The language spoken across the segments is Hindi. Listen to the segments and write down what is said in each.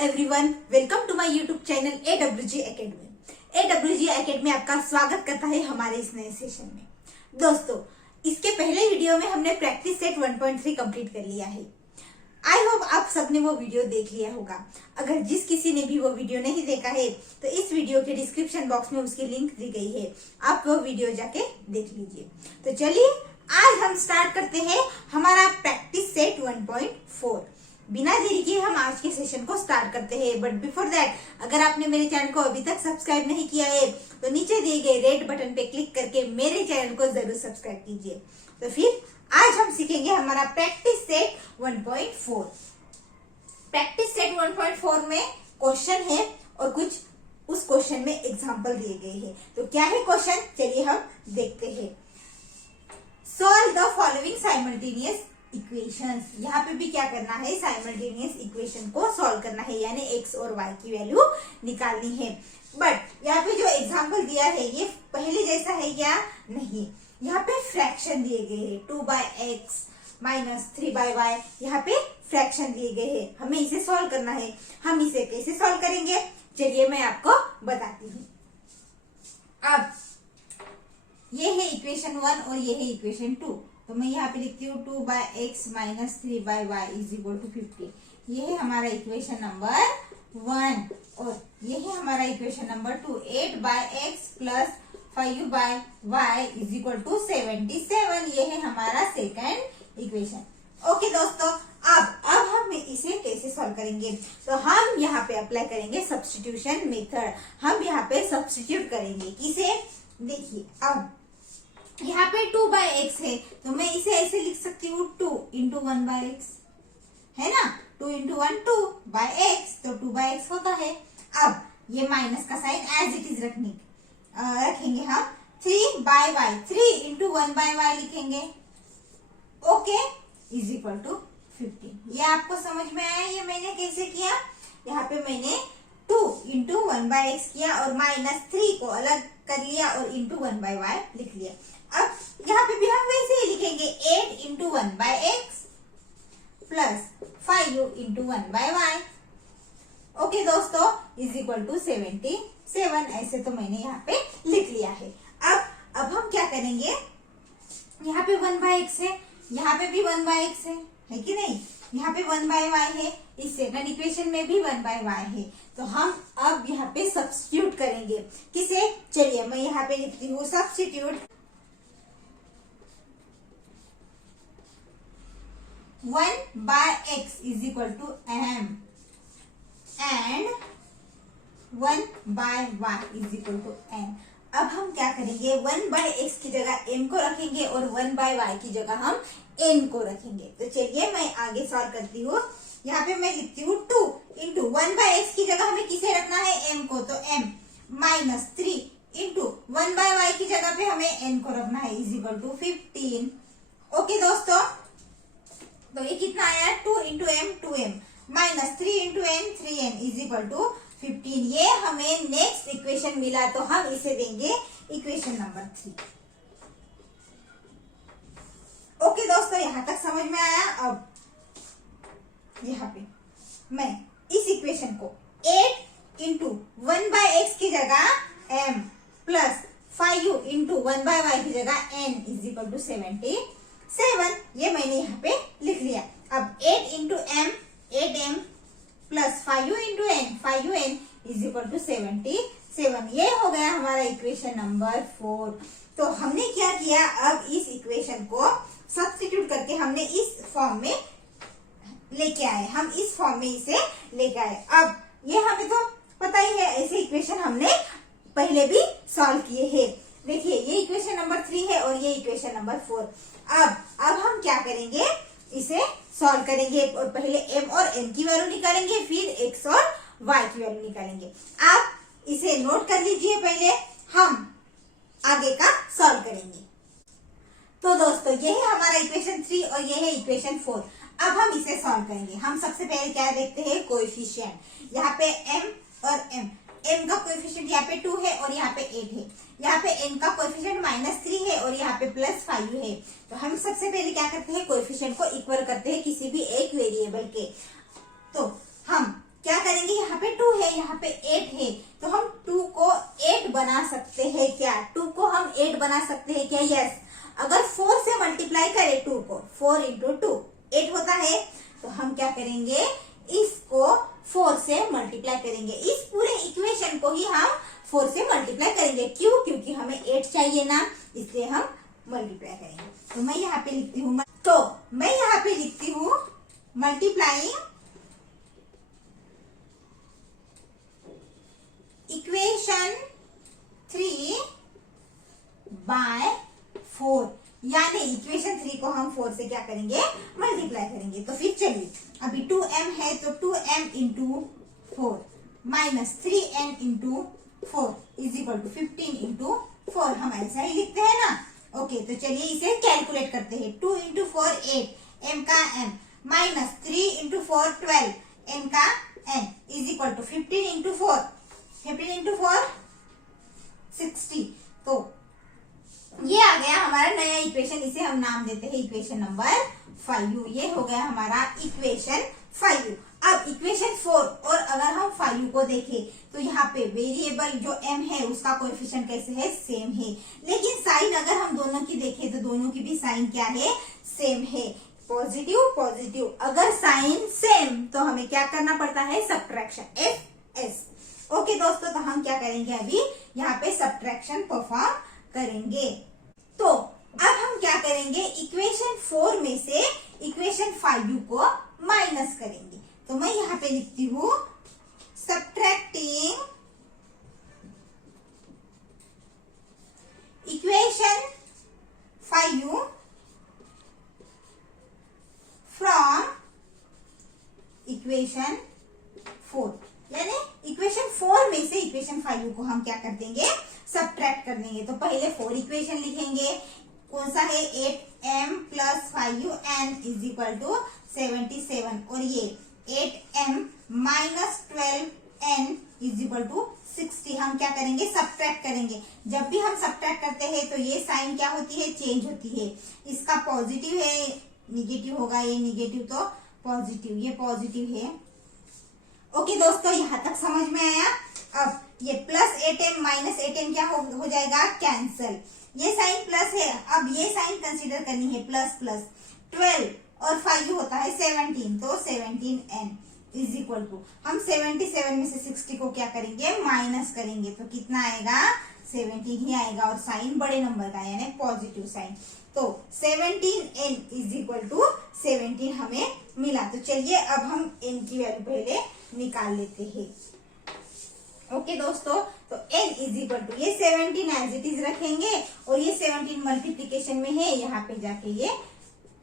Everyone, welcome to my YouTube channel AWG academy. AWG academy आपका स्वागत करता है हमारे इस नए सेशन में। दोस्तों, इसके पहले वीडियो में हमने प्रैक्टिस सेट 1.3 कंप्लीट कर लिया है। आई होप आप सबने वो वीडियो देख लिया होगा। अगर जिस किसी ने भी वो वीडियो नहीं देखा है तो इस वीडियो के डिस्क्रिप्शन बॉक्स में उसकी लिंक दी गई है, आप वो वीडियो जाके देख लीजिए। तो चलिए आज हम स्टार्ट करते हैं हमारा प्रैक्टिस सेट 1.4। बिना देरी के हम आज के सेशन को स्टार्ट करते हैं। बट बिफोर दैट, अगर आपने मेरे चैनल को अभी तक सब्सक्राइब नहीं किया है तो नीचे दिए गए रेड बटन पे क्लिक करके मेरे चैनल को जरूर सब्सक्राइब कीजिए। तो फिर आज हम सीखेंगे हमारा प्रैक्टिस सेट 1.4। प्रैक्टिस सेट 1.4 में क्वेश्चन है और कुछ उस क्वेश्चन में एग्जाम्पल दिए गए हैं। तो क्या है क्वेश्चन, चलिए हम देखते हैं। Solve the following simultaneous equations. यहाँ पे भी क्या करना है, साइमल्टेनियस इक्वेशन को सॉल्व करना है, यानी x और y की वैल्यू निकालनी है। बट यहाँ पे जो एग्जाम्पल दिया है ये पहले जैसा है क्या, नहीं। यहाँ पे फ्रैक्शन दिए गए हैं, 2/x माइनस 3/y। यहाँ पे फ्रैक्शन दिए गए हैं, हमें इसे सॉल्व करना है। हम इसे कैसे सॉल्व करेंगे, चलिए मैं आपको बताती हूँ। अब ये है इक्वेशन 1 और ये है इक्वेशन 2। तो मैं यहाँ पे लिखती हूँ 2/x minus 3/y is equal to 50। ये है हमारा इक्वेशन नंबर 1 और ये है हमारा equation number 2। 8/x plus 5/y is equal to 77। ये है हमारा सेकंड इक्वेशन। ओके दोस्तों, अब हम इसे कैसे सॉल्व करेंगे, तो हम यहाँ पे अप्लाई करेंगे सब्स्टिट्यूशन मेथड। हम यहाँ पे सब्स्टिट्यूट करेंगे किसे, देखिए अब यहाँ पे 2/x है तो मैं इसे ऐसे लिख सकती हूँ 2 इंटू 1/x, है ना। 2 इंटू 1 2/x, तो 2/x होता है। अब ये माइनस का साइन एज इट इज रखेंगे हम। 3/y, 3 इंटू 1/y लिखेंगे, ओके, इज इक्वल टू 15। ये आपको समझ में आया ये मैंने कैसे किया। यहाँ पे मैंने 2 इंटू 1/x किया और माइनस 3 को अलग कर लिया और इंटू 1/y लिख लिया। अब यहाँ पे भी हम वैसे ही लिखेंगे 8 into 1/x plus 5 into 1/y। Okay दोस्तों, इज इक्वल टू 77। ऐसे तो मैंने यहाँ पे लिख लिया है। अब हम क्या करेंगे, यहाँ पे 1/x है, यहाँ पे भी 1/x है कि नहीं। यहाँ पे 1/y है, इस सेकंड इक्वेशन में भी 1/y है। तो हम अब यहाँ पे सब्स्टिट्यूट करेंगे किसे, चलिए मैं यहाँ पे लिखती हूँ substitute 1/x is equal to m and 1/y is equal to n। अब हम क्या करेंगे, 1/x की जगह m को रखेंगे और 1/y की जगह हम n को रखेंगे। तो चलिए मैं आगे सॉल्व करती हूँ। यहाँ पे मैं लिखती हूँ 2 इंटू 1/x की जगह हमें किसे रखना है, m को, तो m माइनस 3 इंटू 1/y की जगह पे हमें n को रखना है, इज इक्वल टू 15। ओके दोस्तों, तो ये कितना आया, 2 into m 2m minus 3 into n 3n is equal to 15। ये हमें नेक्स्ट इक्वेशन मिला, तो हम इसे देंगे इक्वेशन नंबर 3। ओके दोस्तों, यहाँ तक समझ में आया। अब यहाँ पे मैं इस इक्वेशन को 8 इंटू 1/x की जगह m प्लस 5 इंटू 1/y की जगह n इज इक्वल टू 77। ये मैंने यहाँ पे लिख लिया। अब 8 into m 8m plus 5 into n 5n is equal to 77। ये हो गया हमारा इक्वेशन नंबर 4। तो हमने क्या किया, अब इस इक्वेशन को सब्स्टिट्यूट करके हमने इस फॉर्म में लेके आए, हम इस फॉर्म में इसे लेके आए। अब ये हमें तो पता ही है, ऐसे इक्वेशन हमने पहले भी सॉल्व किए हैं। देखिए ये इक्वेशन नंबर 3 है और ये इक्वेशन नंबर 4। अब हम क्या करेंगे, इसे सॉल्व करेंगे और पहले m और n की वैल्यू निकालेंगे, फिर x और y की वैल्यू निकालेंगे। आप इसे नोट कर लीजिए, पहले हम आगे का सॉल्व करेंगे। तो दोस्तों ये है हमारा इक्वेशन 3 और ये है इक्वेशन 4। अब हम इसे सॉल्व करेंगे। हम सबसे पहले क्या देखते हैं, कोएफिशिएंट। यहाँ पे m और m का कोएफिशिएंट यहाँ पे 2 है और यहाँ पे 8 है। यहाँ पे n का कोएफिशिएंट -3 है और यहाँ पे +5 है। तो हम सबसे पहले क्या करते हैं, कोएफिशिएंट को इक्वल करते हैं किसी भी एक वेरिएबल के। तो हम क्या करेंगे, यहाँ पे 2 है, यहाँ पे 8 है, तो हम 2 को 8 बना सकते हैं क्या? 2 को हम 8 बना सकते हैं क्या? यस। अगर 4 से मल्टीप्लाई करें 2 को, 4 इंटू 2 8 होता है, तो हम क्या करेंगे, इसको 4 से मल्टीप्लाई करेंगे। इस पूरे इक्वेशन को ही हम 4 से मल्टीप्लाई करेंगे। क्यों? क्योंकि हमें 8 चाहिए ना, इसलिए हम मल्टीप्लाई करेंगे। तो मैं यहाँ पे लिखती हूँ, मल्टीप्लाइंग इक्वेशन 3 बाय 4, यानी इक्वेशन 3 को हम 4 से क्या करेंगे, मल्टीप्लाई करेंगे। तो फिर चलिए, अभी 2m है तो 2m into 4 minus 3n into 4 is equal to 15 into 4, हम ऐसा ही लिखते हैं ना। ओके, तो चलिए इसे कैलकुलेट करते हैं। 2 इंटू 4 8, m का m, माइनस 3 इंटू 4 12, n का n is equal to 15 into 4, 15 into 4 60। तो ये आ गया हमारा नया इक्वेशन, इसे हम नाम देते हैं इक्वेशन नंबर 5। ये हो गया हमारा इक्वेशन 5। अब इक्वेशन 4 और अगर हम 5 को देखें तो यहाँ पे वेरिएबल जो m है उसका कोएफिशिएंट कैसे है, सेम है। लेकिन साइन अगर हम दोनों की देखें तो दोनों की भी साइन क्या है, सेम है, पॉजिटिव पॉजिटिव। अगर साइन सेम तो हमें क्या करना पड़ता है, सब्ट्रैक्शन, एफ एस। ओके दोस्तों, तो हम क्या करेंगे, अभी यहाँ पे सब्ट्रैक्शन परफॉर्म करेंगे। तो अब हम क्या करेंगे, इक्वेशन 4 में से इक्वेशन 5 को माइनस करेंगे। तो मैं यहाँ पे लिखती हूँ सब्ट्रैक्टिंग इक्वेशन 5 फ्रॉम इक्वेशन 4, यानी इक्वेशन 4 में से इक्वेशन 5 को हम क्या कर देंगे, सब्ट्रैक्ट कर देंगे। तो पहले 4 इक्वेशन लिखेंगे, कौन सा है, 8m plus 5n is equal to 77, और ये 8m minus 12n is equal to 60। हम क्या करेंगे, सब्ट्रैक्ट करेंगे। जब भी हम सब्ट्रैक्ट करते हैं तो ये साइन क्या होती है, चेंज होती है। इसका पॉजिटिव है, निगेटिव होगा, ये निगेटिव तो पॉजिटिव, ये पॉजिटिव है। ओके दोस्तों, यहाँ तक समझ में आया। अब ये प्लस 8m माइनस 8m क्या हो जाएगा, कैंसल। ये साइन प्लस है, अब ये साइन कंसीडर करनी है, प्लस प्लस 12 और 5 होता है 17, तो 17n इज इक्वल टू, हम 77 में से 60 को क्या करेंगे, माइनस करेंगे, तो कितना आएगा, 17 ही आएगा, और साइन बड़े नंबर का यानी पॉजिटिव साइन। तो 17n इज इक्वल टू 17 हमें मिला। तो चलिए अब हम n की वैल्यू पहले निकाल लेते हैं। ओके दोस्तों, तो n इज इक्वल टू, ये 17 एज इट इज रखेंगे, और ये 17 मल्टीप्लीकेशन में है, यहाँ पे जाके ये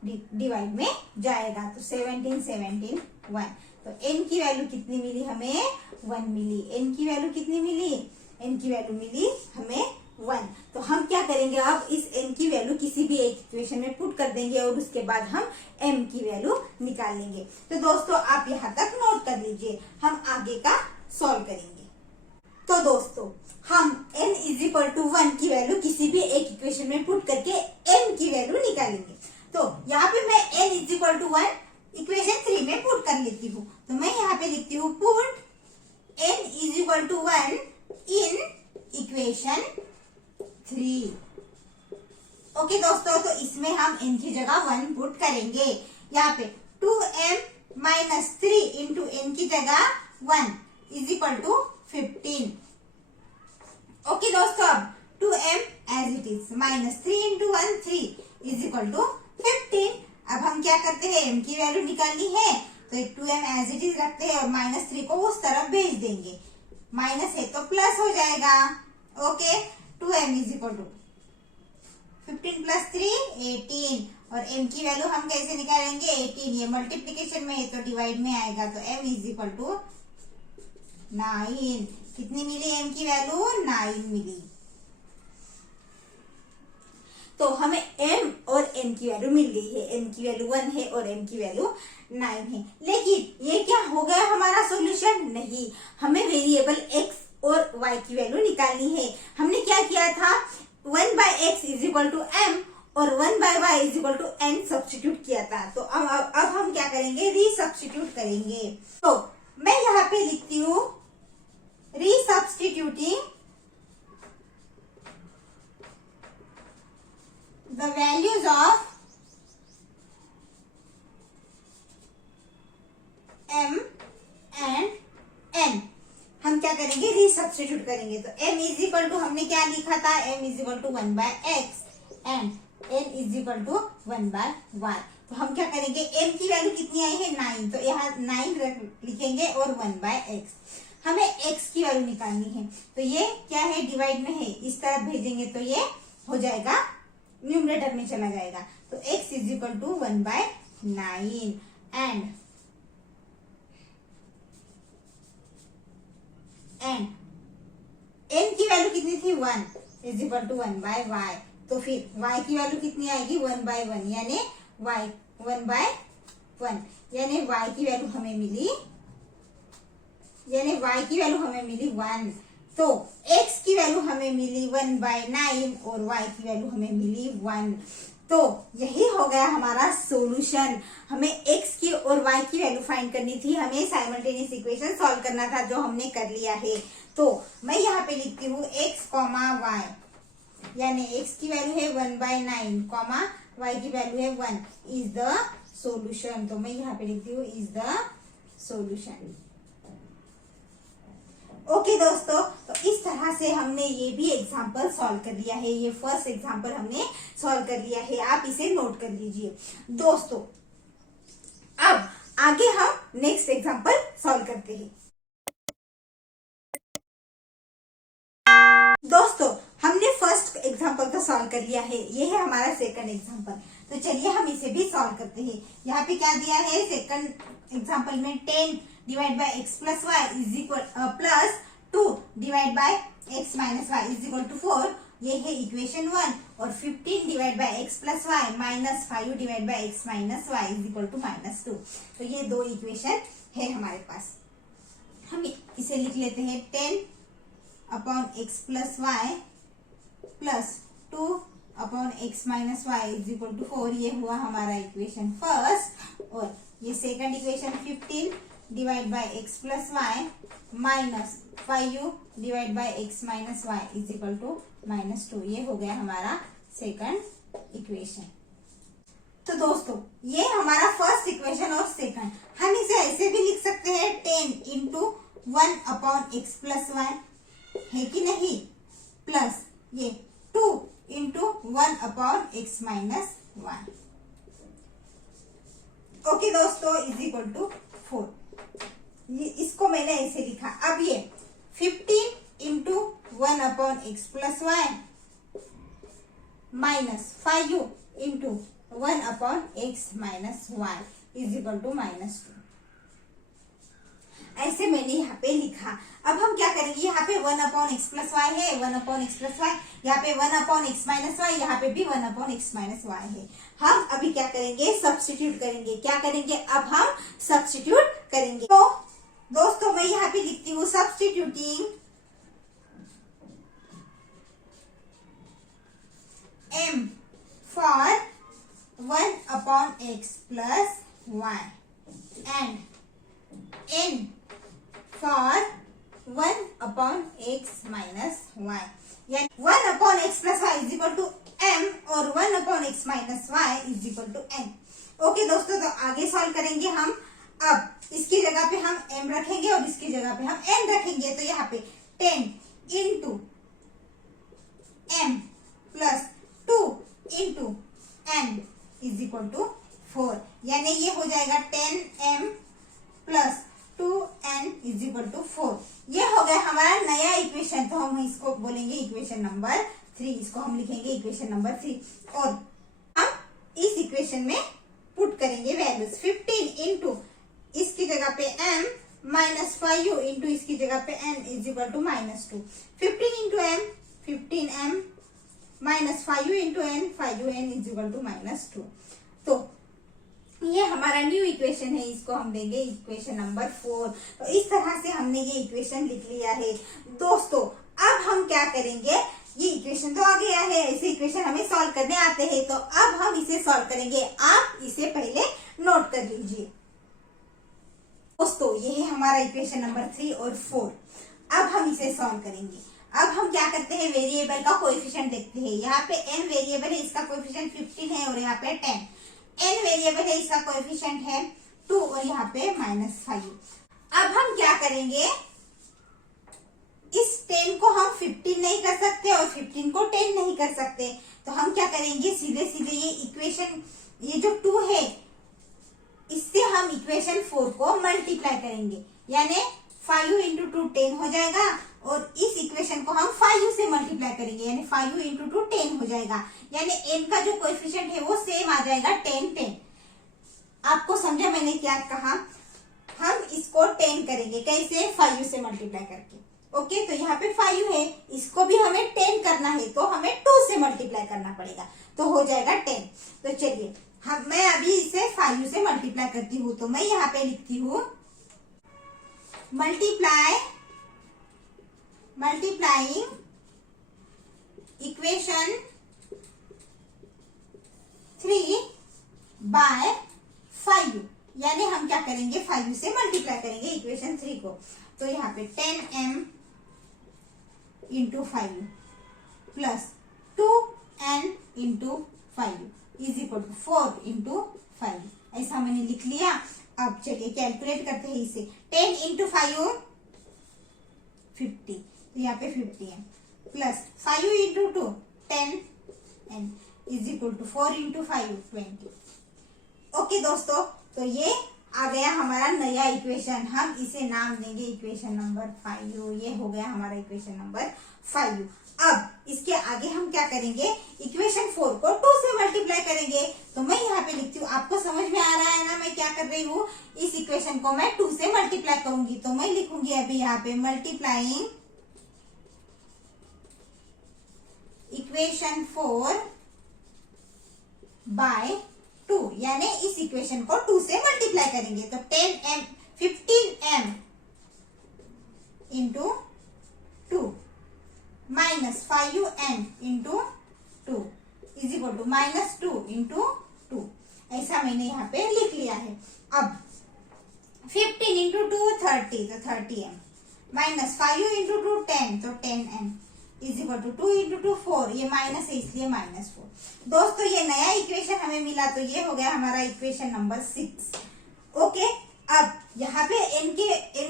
डिवाइड में जाएगा। तो 17 17 1, तो n की वैल्यू कितनी मिली हमें, 1 मिली। n की वैल्यू कितनी मिली, n की वैल्यू मिली हमें 1। तो हम क्या करेंगे, अब इस n की वैल्यू किसी भी एक इक्वेशन में पुट कर देंगे, और उसके बाद हम m की वैल्यू निकाल लेंगे। तो दोस्तों आप यहाँ तक नोट कर लीजिए, हम आगे का सॉल्व करेंगे। तो दोस्तों हम n इज इक्वल टू 1 की वैल्यू किसी भी एक इक्वेशन में पुट करके m की वैल्यू निकालेंगे। तो यहाँ पे मैं n is equal to 1 equation 3 में पुट कर लेती हूँ। तो मैं यहाँ पे लिखती हूँ put n is equal to 1 in equation 3। Okay दोस्तों, तो इसमें हम n की जगह 1 पुट करेंगे। यहाँ पे 2m माइनस 3 इंटू n की जगह 1 इज इक्वल टू 15। ओके दोस्तों, अब 2m as it is minus 3 into 1 3 is equal to 15। अब हम क्या करते हैं, m की वैल्यू निकालनी है, तो 2m एज इट इज रखते हैं और माइनस 3 को उस तरफ भेज देंगे। माइनस है तो प्लस हो जाएगा। Okay, 2m is equal to 15 plus 3 18, और m की वैल्यू हम कैसे निकालेंगे, 18, ये मल्टीप्लीकेशन में है तो डिवाइड में आएगा, तो m इज इक्वल टू 9। कितनी मिली m की वैल्यू, 9 मिली। तो हमें m और n की वैल्यू मिल गई है, n की वैल्यू 1 है और m की वैल्यू 9 है। लेकिन ये क्या हो गया हमारा सॉल्यूशन, नहीं, हमें वेरिएबल x और y की वैल्यू निकालनी है। हमने क्या किया था, 1/x is equal to m और 1/y is equal to n substitute किया था। तो अब हम क्या करेंगे, रीसब्स्टिट्यूट करेंगे। तो मैं यहाँ पे लिखती हूँ resubstituting the values of m and n। हम क्या करेंगे, रीसब्स्टिट्यूट करेंगे। तो m इज इक्वल टू, हमने क्या लिखा था, m is equal to 1/x and n is equal to 1/y। तो हम क्या करेंगे, m की वैल्यू कितनी आई है 9, तो यहाँ 9 लिखेंगे और 1/x। हमें x की वैल्यू निकालनी है, तो ये क्या है, डिवाइड में है, इस तरफ भेजेंगे तो ये हो जाएगा, न्यूमरेटर में चला जाएगा। तो x is equal to 1/9 and n की वैल्यू कितनी थी 1 इज इक्वल टू 1/y। तो फिर y की वैल्यू कितनी आएगी 1/1, यानी y 1/1, यानी y की वैल्यू हमें मिली, यानी y की वैल्यू हमें मिली 1। तो x की वैल्यू हमें मिली 1/9 और y की वैल्यू हमें मिली 1। तो यही हो गया हमारा सॉल्यूशन। हमें x की और y की वैल्यू फाइंड करनी थी, हमें साइमल्टेनियस इक्वेशन सॉल्व करना था, जो हमने कर लिया है। तो मैं यहाँ पे लिखती हूँ x, y, यानी x की वैल्यू है 1/9, y की वैल्यू है 1 इज द सॉल्यूशन। तो मैं यहाँ पे लिखती हूँ इज द सॉल्यूशन। ओके दोस्तों, तो इस तरह से हमने ये भी एग्जाम्पल सॉल्व कर लिया है। ये फर्स्ट एग्जाम्पल हमने सॉल्व कर लिया है, आप इसे नोट कर लीजिए दोस्तों। अब आगे हम नेक्स्ट एग्जाम्पल सॉल्व करते हैं। दोस्तों हमने फर्स्ट एग्जाम्पल तो सॉल्व कर लिया है, ये है हमारा सेकंड एग्जाम्पल। तो चलिए हम इसे भी सॉल्व करते हैं। यहाँ पे क्या दिया है, सेकंड एग्जाम्पल में 10 divide by x plus y is equal plus 2 divide by x minus y is equal to 4, ये है इक्वेशन 1। और 15 divide by x plus y minus 5 divide by x minus y is equal to -2। तो ये दो इक्वेशन है हमारे पास। हम इसे लिख लेते हैं 10 upon x plus y plus 2 upon x minus y is equal to 4, ये हुआ हमारा इक्वेशन फर्स्ट। और ये second equation 15 divide by x plus y minus 5 divide by x minus y is equal to -2, ये हो गया हमारा सेकंड इक्वेशन। तो दोस्तों ये हमारा फर्स्ट इक्वेशन और सेकंड, हम इसे ऐसे भी लिख सकते हैं 10 into 1 upon x plus y, है कि नहीं, प्लस ये 2 into 1 upon x minus y. Okay दोस्तों, इज इक्वल टू 4, ये इसको मैंने ऐसे लिखा। अब ये 15 into 1 upon x plus y minus 5 into 1 upon x minus y is equal to -2, ऐसे मैंने यहाँ पे लिखा। अब हम क्या करेंगे, यहाँ पे 1 अपॉन एक्स प्लस वाई है, 1 अपॉन एक्स प्लस वाई, यहाँ पे 1 अपॉन एक्स माइनस वाई, यहाँ पे भी 1 अपॉन एक्स माइनस वाई है। हम अभी क्या करेंगे, सब्स्टिट्यूट करेंगे। क्या करेंगे, अब हम सब्स्टिट्यूट करेंगे। तो दोस्तों मैं यहाँ पे लिखती हूँ substituting m for 1 upon x plus y and n for 1 upon x minus y, यानी 1 upon x plus y is equal to m और 1 upon x minus y is equal to n। Okay दोस्तों, तो आगे सॉल्व करेंगे हम। अब इसकी जगह पे हम m रखेंगे और इसकी जगह पे हम n रखेंगे। तो यहाँ पे 10 into m plus 2 into n is equal to 4, यानी ये हो जाएगा 10m plus 2n is equal to 4। ये हो गया हमारा नया इक्वेशन। तो हम इसको बोलेंगे इक्वेशन नंबर 3, इसको हम लिखेंगे इक्वेशन नंबर 3। और हम इस इक्वेशन में पुट करेंगे वैल्यूज। 15 इंटू इसकी जगह पे m माइनस 5 इंटू इसकी जगह पे n is equal to -2। 15 into m 15m minus 5 into n 5n is equal to -2। तो ये हमारा न्यू इक्वेशन है, इसको हम देंगे इक्वेशन नंबर 4। तो इस तरह से हमने ये इक्वेशन लिख लिया है। दोस्तों अब हम क्या करेंगे, ये इक्वेशन तो आ गया है, ऐसे इक्वेशन हमें सॉल्व करने आते हैं। तो अब हम इसे सॉल्व करेंगे। आप इसे पहले नोट कर लीजिए। दोस्तों ये है हमारा इक्वेशन नंबर 3 और 4। अब हम इसे सॉल्व करेंगे। अब हम क्या करते हैं, वेरिएबल का कोएफिशिएंट देखते हैं। यहाँ पे n वेरिएबल है, इसका कोएफिशिएंट 15 है और यहाँ पे 10। n वेरिएबल है, इसका कोएफिशिएंट है 2 और यहाँ पे -5। अब हम क्या करेंगे, इस 10 को हम 15 नहीं कर सकते और 15 को 10 नहीं कर सकते, तो हम क्या करेंगे, सीधे सीधे ये इक्वेशन, ये जो 2 है इससे हम इक्वेशन 4 को मल्टीप्लाई करेंगे, यानी 5 इंटू 2 10 हो जाएगा और इस इक्वेशन को हम 5 से मल्टीप्लाई करेंगे, यानी 5 इंटू 2 10 हो जाएगा, यानी n का जो कोएफिशिएंट है वो सेम आ जाएगा 10 10। आपको समझा मैंने क्या कहा, हम इसको 10 करेंगे कैसे, 5 से मल्टीप्लाई करके। ओके, तो यहाँ पे 5 है, इसको भी हमें 10 करना है तो हमें 2 से मल्टीप्लाई करना पड़ेगा, तो हो जाएगा 10। तो चलिए मैं अभी इसे 5 से मल्टीप्लाई करती हूँ, तो मैं यहाँ पे लिखती हूँ मल्टीप्लाइंग इक्वेशन 3 बाय 5, यानी हम क्या करेंगे, 5 से मल्टीप्लाई करेंगे इक्वेशन 3 को। तो यहाँ पे 10m into 5 plus 2n into 5 is equal to 4 into 5, ऐसा मैंने लिख लिया। अब चलिए कैलकुलेट करते हैं इसे, 10 इंटू 5 50, तो यहाँ पे 50 है, plus 5 into 2 10n is equal to 4 into 5 20। Okay दोस्तों, तो ये आ गया हमारा नया इक्वेशन, हम इसे नाम देंगे इक्वेशन नंबर 5। ये हो गया हमारा इक्वेशन नंबर 5। अब इसके आगे हम क्या करेंगे, इक्वेशन 4 को 2 से मल्टीप्लाई करेंगे। तो मैं यहाँ पे लिखती हूँ, आपको समझ में आ रहा है ना मैं क्या कर रही हूँ, इस इक्वेशन को मैं 2 से मल्टीप्लाई करूंगी, तो मैं लिखूंगी अभी यहाँ पे मल्टीप्लाइंग इक्वेशन 4 बाय 2, यानी इस इक्वेशन को 2 से मल्टीप्लाई करेंगे। तो 15m into 2 minus 5n into 2 is equal to -2 into 2, ऐसा मैंने यहाँ पे लिख लिया है। अब 15 इंटू 2 30, तो 30m माइनस 5 इंटू 2 10, तो 10n is equal to 2 into 2 4, ये माइनस है इसलिए -4। दोस्तों ये नया इक्वेशन हमें मिला, तो ये हो गया हमारा इक्वेशन नंबर 6। ओके, अब यहाँ पे n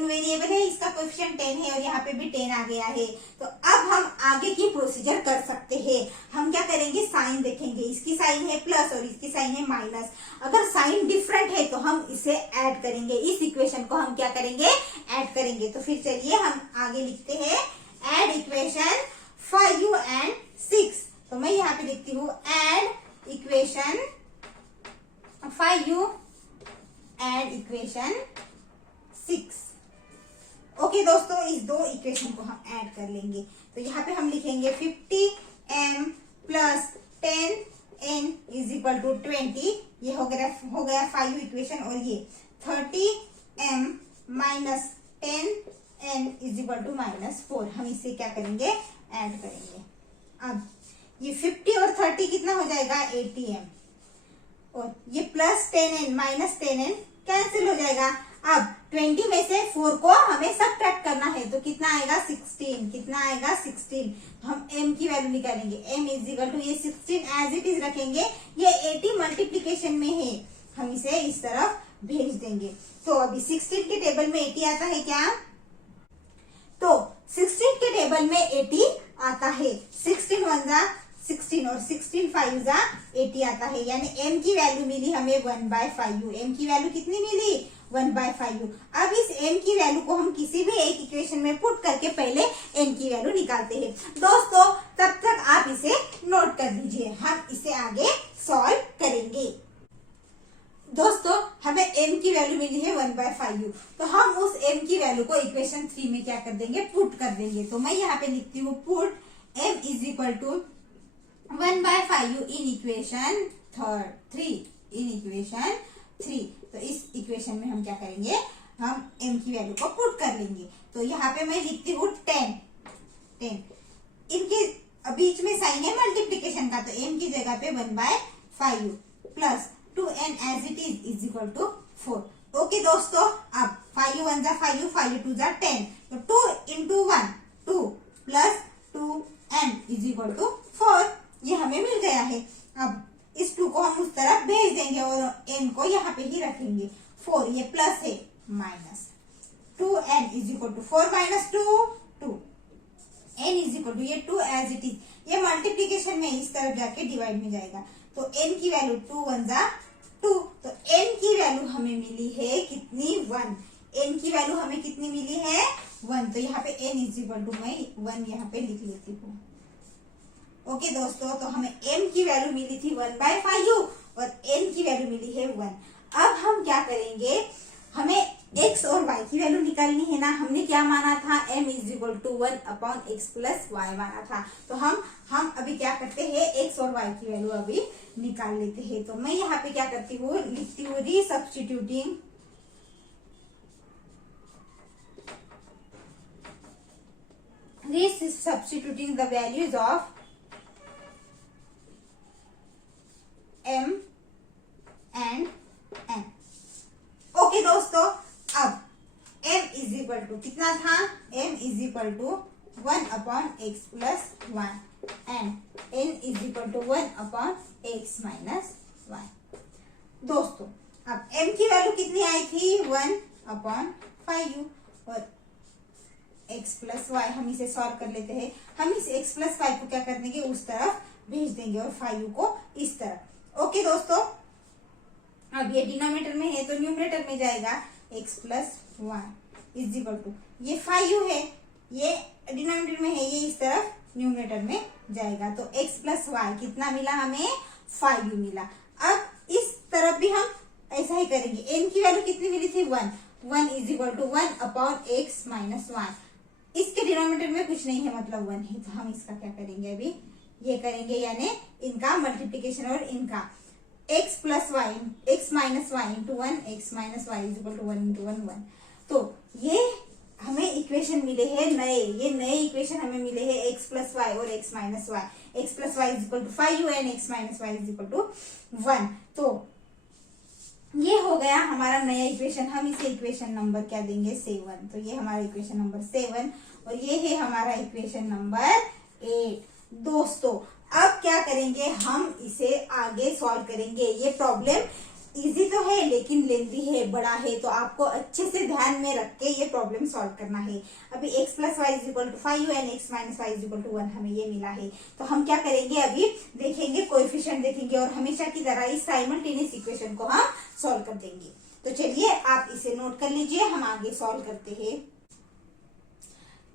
वेरिएबल है, इसका कोएफिशिएंट 10 है और यहाँ पे भी 10 आ गया है। तो अब हम आगे की प्रोसीजर कर सकते हैं। हम क्या करेंगे, साइन देखेंगे, इसकी साइन है प्लस और इसकी साइन है माइनस। अगर साइन डिफरेंट है तो हम इसे ऐड करेंगे, इस इक्वेशन को हम क्या करेंगे, ऐड करेंगे। तो फिर चलिए हम आगे लिखते हैं, ऐड इक्वेशन 5 एंड 6। तो मैं यहाँ पे लिखती हूँ add equation 5 and equation 6। Okay दोस्तों, इस दो इक्वेशन को हम ऐड कर लेंगे। तो यहाँ पे हम लिखेंगे 50m plus 10n is equal to 20, ये हो गया 5 इक्वेशन, और ये 30m minus 10n is equal to -4। हम इसे क्या करेंगे, ऐड करेंगे। अब ये 50 और 30 कितना हो जाएगा, 80m, और ये plus 10n minus 10n cancel हो जाएगा। अब 20 में से 4 को हमें सबट्रैक्ट करना है, तो कितना आएगा, 16। कितना आएगा, 16। हम m की वैल्यू निकालेंगे, m इज इक्वल टू, ये 16 एज इट इज रखेंगे, ये 80 मल्टीप्लीकेशन में है, हम इसे इस तरफ भेज देंगे। तो अभी 16 के टेबल में 80 आता है क्या, तो 16 के टेबल में 80 आता है। 16 1 जा 16 और 16 5 जा 80 आता है, यानी m की वैल्यू मिली हमें 1/5। m की वैल्यू कितनी मिली, 1/5। अब इस m की वैल्यू को हम किसी भी एक इक्वेशन में पुट करके पहले n की वैल्यू निकालते हैं। दोस्तों तब तक आप इसे नोट कर लीजिए, हम इसे आगे सॉल्व करेंगे। दोस्तों हमें m की वैल्यू मिली है 1/5, तो हम उस m की वैल्यू को इक्वेशन 3 में क्या कर देंगे, पुट कर देंगे। तो मैं यहाँ पे लिखती हूँ put m is equal to 1/5 in equation 3। तो इस इक्वेशन में हम क्या करेंगे, हम m की वैल्यू को पुट कर लेंगे। तो यहाँ पे मैं लिखती हूँ 10, इनके बीच में साइन है मल्टीप्लीकेशन का, तो m की जगह पे 1/5 plus 2n as it is equal to 4। Okay दोस्तों, अब 5 1 जा 5, 5 2 जा 10, तो 2 into 1 2 plus 2n is equal to 4, ये हमें मिल गया है। अब इस 2 को हम उस तरफ भेज देंगे और n को यहाँ पे ही रखेंगे। 4 ये प्लस है, minus 2n is equal to 4 minus 2 2, n is equal to ये 2 एज इट इज, ये मल्टीप्लीकेशन में इस तरफ जाके डिवाइड में जाएगा, तो n की वैल्यू 2 1 जा 2, तो n की वैल्यू हमें मिली है कितनी 1, n की वैल्यू हमें कितनी मिली है 1, तो यहाँ पे n इज इक्वल टू मैं 1 यहाँ पे लिख लेती हूँ। ओके दोस्तों, तो हमें m की वैल्यू मिली थी 1/5 और n की वैल्यू मिली है 1। अब हम क्या करेंगे, हमें x और y की वैल्यू निकालनी है ना। हमने क्या माना था, m is equal to 1/x plus y माना था। तो हम अभी क्या करते हैं, x और y की वैल्यू अभी निकाल लेते हैं। तो मैं यहाँ पे क्या करती हूँ, लिखती हूँ resubstituting the values of m and n। Okay दोस्तों, अब m इज इक्वल टू कितना था, m is equal to 1/x plus 1 and n is equal to 1/x minus 1। दोस्तों, अब m की वैल्यू कितनी आई थी 1/5 और x प्लस वाई, हम इसे सॉल्व कर लेते हैं। हम इस x प्लस 5 को क्या कर देंगे, उस तरफ भेज देंगे और 5 को इस तरफ। ओके दोस्तों, अब ये डिनोमिनेटर में है तो न्यूमरेटर में जाएगा, x plus 1 is equal to ये 5 है, ये डिनोमिनेटर में है, ये इस तरफ न्यूमरेटर में जाएगा, तो x प्लस वाई कितना मिला हमें 5 मिला। अब इस तरफ भी हम ऐसा ही करेंगे, n की वैल्यू कितनी मिली थी 1 is equal to 1/x minus 1, इसके डिनोमिनेटर में कुछ नहीं है मतलब 1 है, तो हम इसका क्या करेंगे, अभी ये करेंगे, यानी इनका मल्टीप्लीकेशन और इनका x plus y x minus y into 1 x minus y is equal to 1 into 1 1। तो ये हमें इक्वेशन मिले हैं नए, ये नए इक्वेशन हमें मिले हैं x प्लस वाई और x minus y. x plus y is equal to 5 and x minus y is equal to 1। तो ये हो गया हमारा नया इक्वेशन। हम इसे इक्वेशन नंबर क्या देंगे 7। तो ये हमारा इक्वेशन नंबर 7 और ये है हमारा इक्वेशन नंबर 8। दोस्तों, अब क्या करेंगे, हम इसे आगे सॉल्व करेंगे। ये प्रॉब्लम इजी तो है लेकिन लेंथी है, बड़ा है, तो आपको अच्छे से ध्यान में रख के ये प्रॉब्लम सॉल्व करना है। अभी x plus y is equal to 5 and x minus y is equal to 1 हमें ये मिला है। तो हम क्या करेंगे, अभी देखेंगे कोएफिशिएंट देखेंगे और हमेशा की तरह इस साइमल्टेनियस इक्वेशन को हम सॉल्व कर देंगे। तो चलिए आप इसे नोट कर लीजिए, हम आगे सॉल्व करते हैं।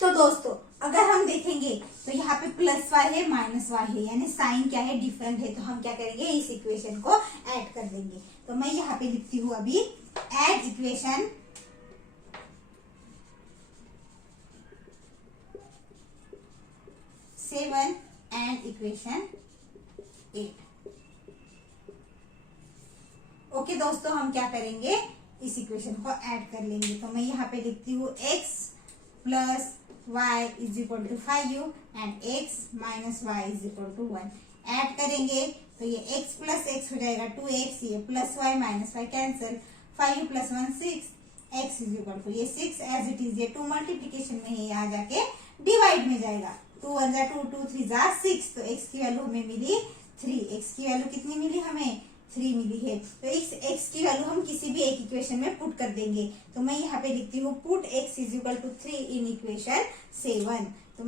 तो दोस्तों, अगर हम देखेंगे तो यहाँ पे प्लस वाई है माइनस वाई है, यानी साइन क्या है, डिफरेंट है। तो हम क्या करेंगे, इस इक्वेशन को ऐड कर देंगे। तो मैं यहाँ पे लिखती हूँ अभी add equation 7 and equation 8। Okay दोस्तों, हम क्या करेंगे, इस इक्वेशन को ऐड कर लेंगे। तो मैं यहाँ पे लिखती हूँ x plus y is equal to 5 and x minus y is equal to 1। Add करेंगे तो ये x प्लस x हो जाएगा 2x, ये plus y minus y cancel, 5 plus 1 6, x is equal to ये 6 एज इट इज, ये 2 मल्टीप्लीकेशन में है, यहाँ जाके डिवाइड में जाएगा। 2 1 जा 2, 2 3 जा 6, तो x की वैल्यू हमें मिली 3। x की वैल्यू कितनी मिली हमें 3 मिली है। तो इस x की वैल्यू हम किसी भी एक इक्वेशन में पुट कर देंगे। तो मैं यहाँ पे लिखती हूँ put x is equal to 3 in equation 7। तो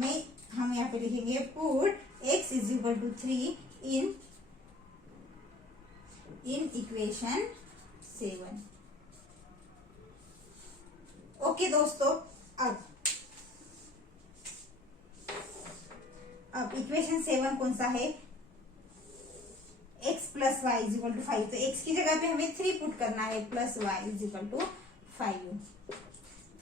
हम यहाँ पे लिखेंगे put x is equal to 3 in equation 7। Okay दोस्तों, अब इक्वेशन 7 कौन सा है, x plus y is equal to 5। तो x की जगह पे हमें 3 पुट करना है, plus y is equal to 5।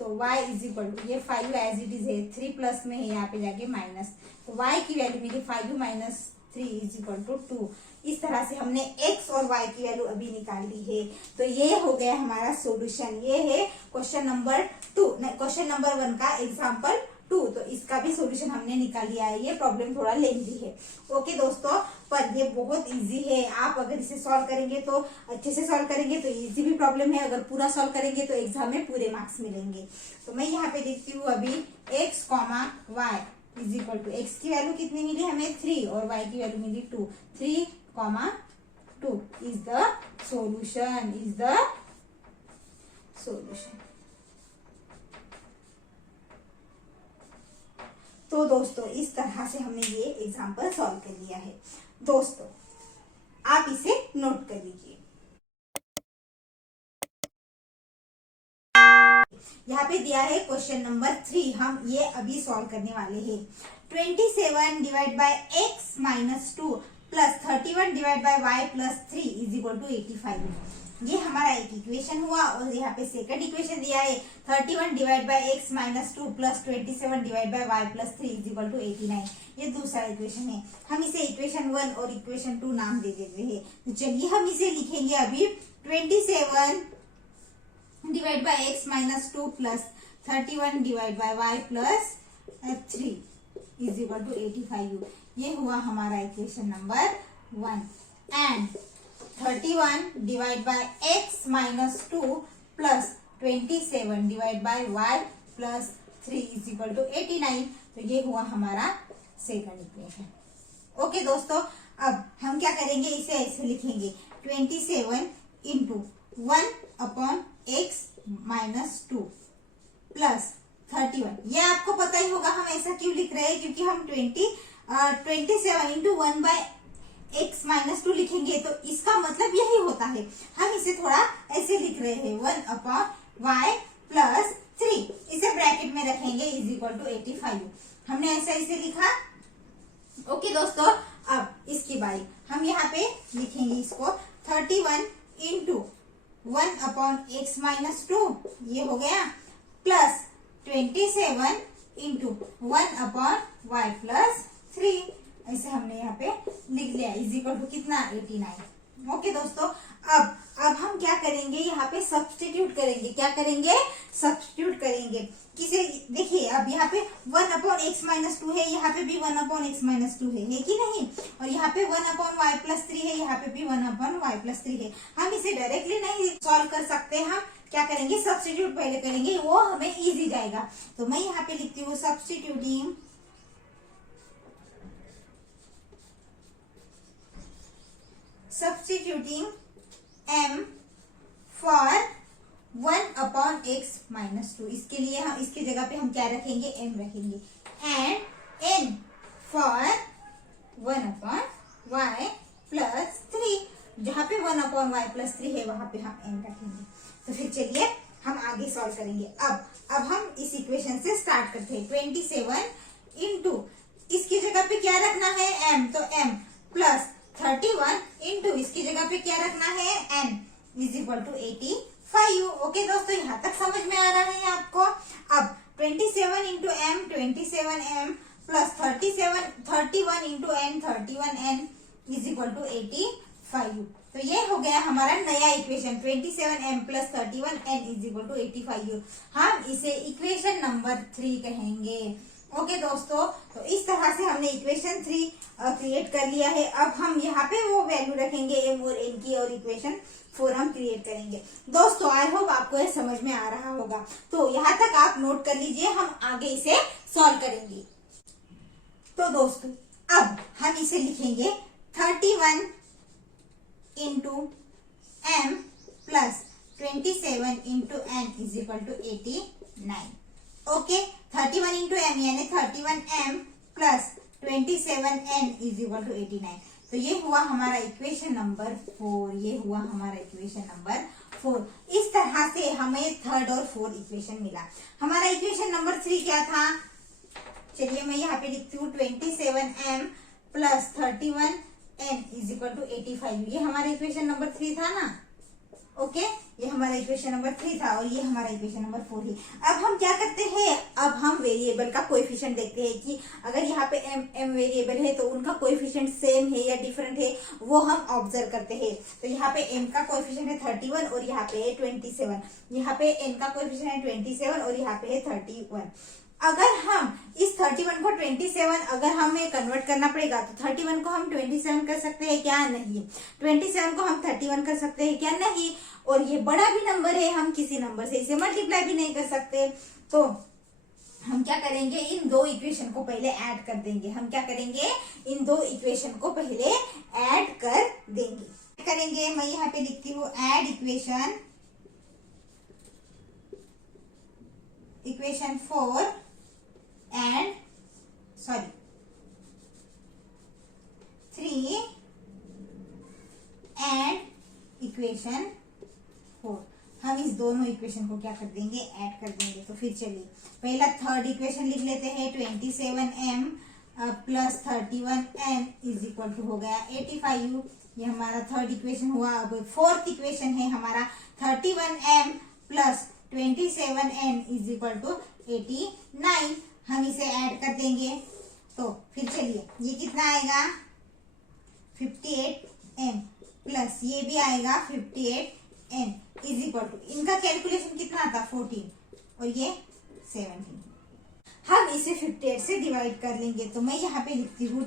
तो y इज इक्वल टू ये 5 एज इट इज है, 3 प्लस में है, यहाँ पे जाके माइनस, तो y की वैल्यू मिली 5 माइनस 3 इज इक्वल टू 2। इस तरह से हमने x और y की वैल्यू अभी निकाल ली है। तो ये हो गया हमारा सॉल्यूशन। ये है क्वेश्चन नंबर 2, क्वेश्चन नंबर 1 का एग्जाम्पल 2। तो इसका भी सॉल्यूशन हमने निकाल लिया है। ये प्रॉब्लम थोड़ा लेंथी है। ओके दोस्तों, पर ये बहुत इजी है। आप अगर इसे सॉल्व करेंगे तो अच्छे से सॉल्व करेंगे तो इजी भी प्रॉब्लम है, अगर पूरा सॉल्व करेंगे तो एग्जाम में पूरे मार्क्स मिलेंगे। तो मैं यहाँ पे देखती हूँ अभी x, y is equal to, x की वैल्यू कितनी मिली हमें 3 और y की वैल्यू मिली 2, 3, 2 is the solution, is the solution. तो दोस्तों इस तरह से हमने ये एग्जाम्पल सॉल्व कर लिया है। दोस्तों आप इसे नोट कर लीजिए। यहाँ पे दिया है क्वेश्चन नंबर 3, हम ये अभी सॉल्व करने वाले हैं। 27 divide by x minus 2 plus 31 divide by y plus 3 is equal to 85। ये हमारा एक इक्वेशन हुआ और यहाँ पे सेकंड इक्वेशन दिया है 31 divide by x minus 2 plus 27 divide by y plus 3 is equal to 89। ये दूसरा इक्वेशन है। हम इसे इक्वेशन 1 और इक्वेशन 2 नाम दे देते हैं। तो चलिए हम इसे लिखेंगे अभी 27 divide by x minus 2 plus 31 divide by y plus 3 is equal to 85। ये हुआ हमारा equation number 1 and 31 divide by x minus 2 plus 27 divide by y plus 3 is equal to 89। तो ये हुआ हमारा सेकंड इक्वेशन। ओके दोस्तों, अब हम क्या करेंगे, इसे ऐसे लिखेंगे 27 into 1 upon x minus 2 plus 31। ये आपको पता ही होगा हम ऐसा क्यों लिख रहे हैं, क्योंकि हम 27 इंटू 1 बाय x माइनस 2 लिखेंगे तो इसका मतलब यही होता है। हम इसे थोड़ा ऐसे लिख रहे हैं 1 अपॉन y प्लस 3, इसे ब्रैकेट में रखेंगे इज इक्वल टू 85। हमने ऐसा इसे लिखा। ओके दोस्तों, अब इसकी बारी हम यहाँ पे लिखेंगे इसको 31 इंटू 1 अपॉन x माइनस 2, ये हो गया, plus 27 into 1 upon y plus 3, ऐसे हमने यहाँ पे लिख लिया इज इक्वल टू कितना 89। ओके दोस्तों, अब हम क्या करेंगे, यहाँ पे सब्स्टिट्यूट करेंगे। क्या करेंगे, सब्स्टिट्यूट करेंगे। किसे, देखिए अब यहाँ पे 1 अपॉन एक्स माइनस 2 है, यहाँ पे भी 1 अपॉन एक्स माइनस 2 है कि नहीं, और यहाँ पे 1 अपॉन वाई प्लस 3 है, यहाँ पे भी 1 अपॉन वाई प्लस 3 है। हम इसे डायरेक्टली नहीं सॉल्व कर सकते, हम क्या करेंगे, सब्स्टिट्यूट पहले करेंगे, वो हमें इजी जाएगा। तो मैं यहाँ पे लिखती हूँ substituting m for 1 upon x minus 2। इसके लिए हम इसकी जगह पे हम क्या रखेंगे, m रखेंगे, and n for 1 upon y plus 3। जहाँ पे 1 upon y plus 3 है वहां पे हम n रखेंगे। तो फिर चलिए हम आगे सॉल्व करेंगे। अब हम इस इक्वेशन से स्टार्ट करते हैं। 27 इंटू इसकी जगह पे क्या रखना है, m, तो m प्लस 31 इंटू इसकी जगह पे क्या रखना है, n is equal to 85। Okay दोस्तों, यहाँ तक समझ में आ रहा है आपको। अब 27 into m 27m plus 31 into n 31n is equal to 85। तो ये हो गया हमारा नया equation 27m plus 31n is equal to 85। हम इसे इक्वेशन नंबर 3 कहेंगे। ओके दोस्तों, तो इस तरह से हमने इक्वेशन 3 क्रिएट कर लिया है। अब हम यहाँ पे वो वैल्यू रखेंगे m और n की, और इक्वेशन 4 हम क्रिएट करेंगे। दोस्तों आई होप आपको ये समझ में आ रहा होगा। तो यहाँ तक आप नोट कर लीजिए, हम आगे इसे सॉल्व करेंगे। तो दोस्तों अब हम इसे लिखेंगे 31 into m plus 27 into n is equal to 89। Okay, 31 into m यानी 31m plus 27n is equal to 89। तो ये हुआ हमारा इक्वेशन नंबर 4। ये हुआ हमारा इक्वेशन नंबर 4। इस तरह से हमें थर्ड और फोर्थ इक्वेशन मिला। हमारा इक्वेशन नंबर 3 क्या था, चलिए मैं यहाँ पे लिखती हूँ 27m plus 31n is equal to 85। ये हमारा इक्वेशन नंबर 3 था ना। ओके, ये हमारा इक्वेशन नंबर 3 था और ये हमारा इक्वेशन नंबर 4 है। अब हम क्या करते हैं, अब हम वेरिएबल का कोएफिशिएंट देखते हैं कि अगर यहाँ पे m वेरिएबल है तो उनका कोएफिशिएंट सेम है या डिफरेंट है, वो हम ऑब्जर्व करते हैं। तो यहाँ पे m का कोएफिशिएंट है 31 और यहाँ पे है 27। यहाँ पे n का कोएफिशिएंट है 27 और यहाँ पे है 31। अगर हम इस 31 को 27 अगर हमें कन्वर्ट करना पड़ेगा तो 31 को हम 27 कर सकते हैं क्या? नहीं। 27 को हम 31 कर सकते हैं क्या? नहीं। और ये बड़ा भी नंबर है, हम किसी नंबर से इसे मल्टीप्लाई भी नहीं कर सकते। तो हम क्या करेंगे, इन दो इक्वेशन को पहले ऐड कर देंगे। हम क्या करेंगे, इन दो इक्वेशन को पहले ऐड कर देंगे। करेंगे, मैं यहाँ पे लिखती हूँ add equation 4 and 3 and equation 4। हम इस दोनों इक्वेशन को क्या कर देंगे, ऐड कर देंगे। तो फिर चलिए पहला थर्ड इक्वेशन लिख लेते हैं। 27m plus 31n is equal to हो गया 85u। ये हमारा थर्ड इक्वेशन हुआ। अब फोर्थ इक्वेशन है हमारा 31m plus 27n is equal to 89। हम इसे ऐड कर देंगे। तो फिर चलिए ये कितना आएगा, 58m प्लस ये भी आएगा 58n इज इक्वल टू, इनका कैलकुलेशन कितना था 14 और ये 17। हम इसे 58 से डिवाइड कर लेंगे। तो मैं यहाँ पे लिखती हूँ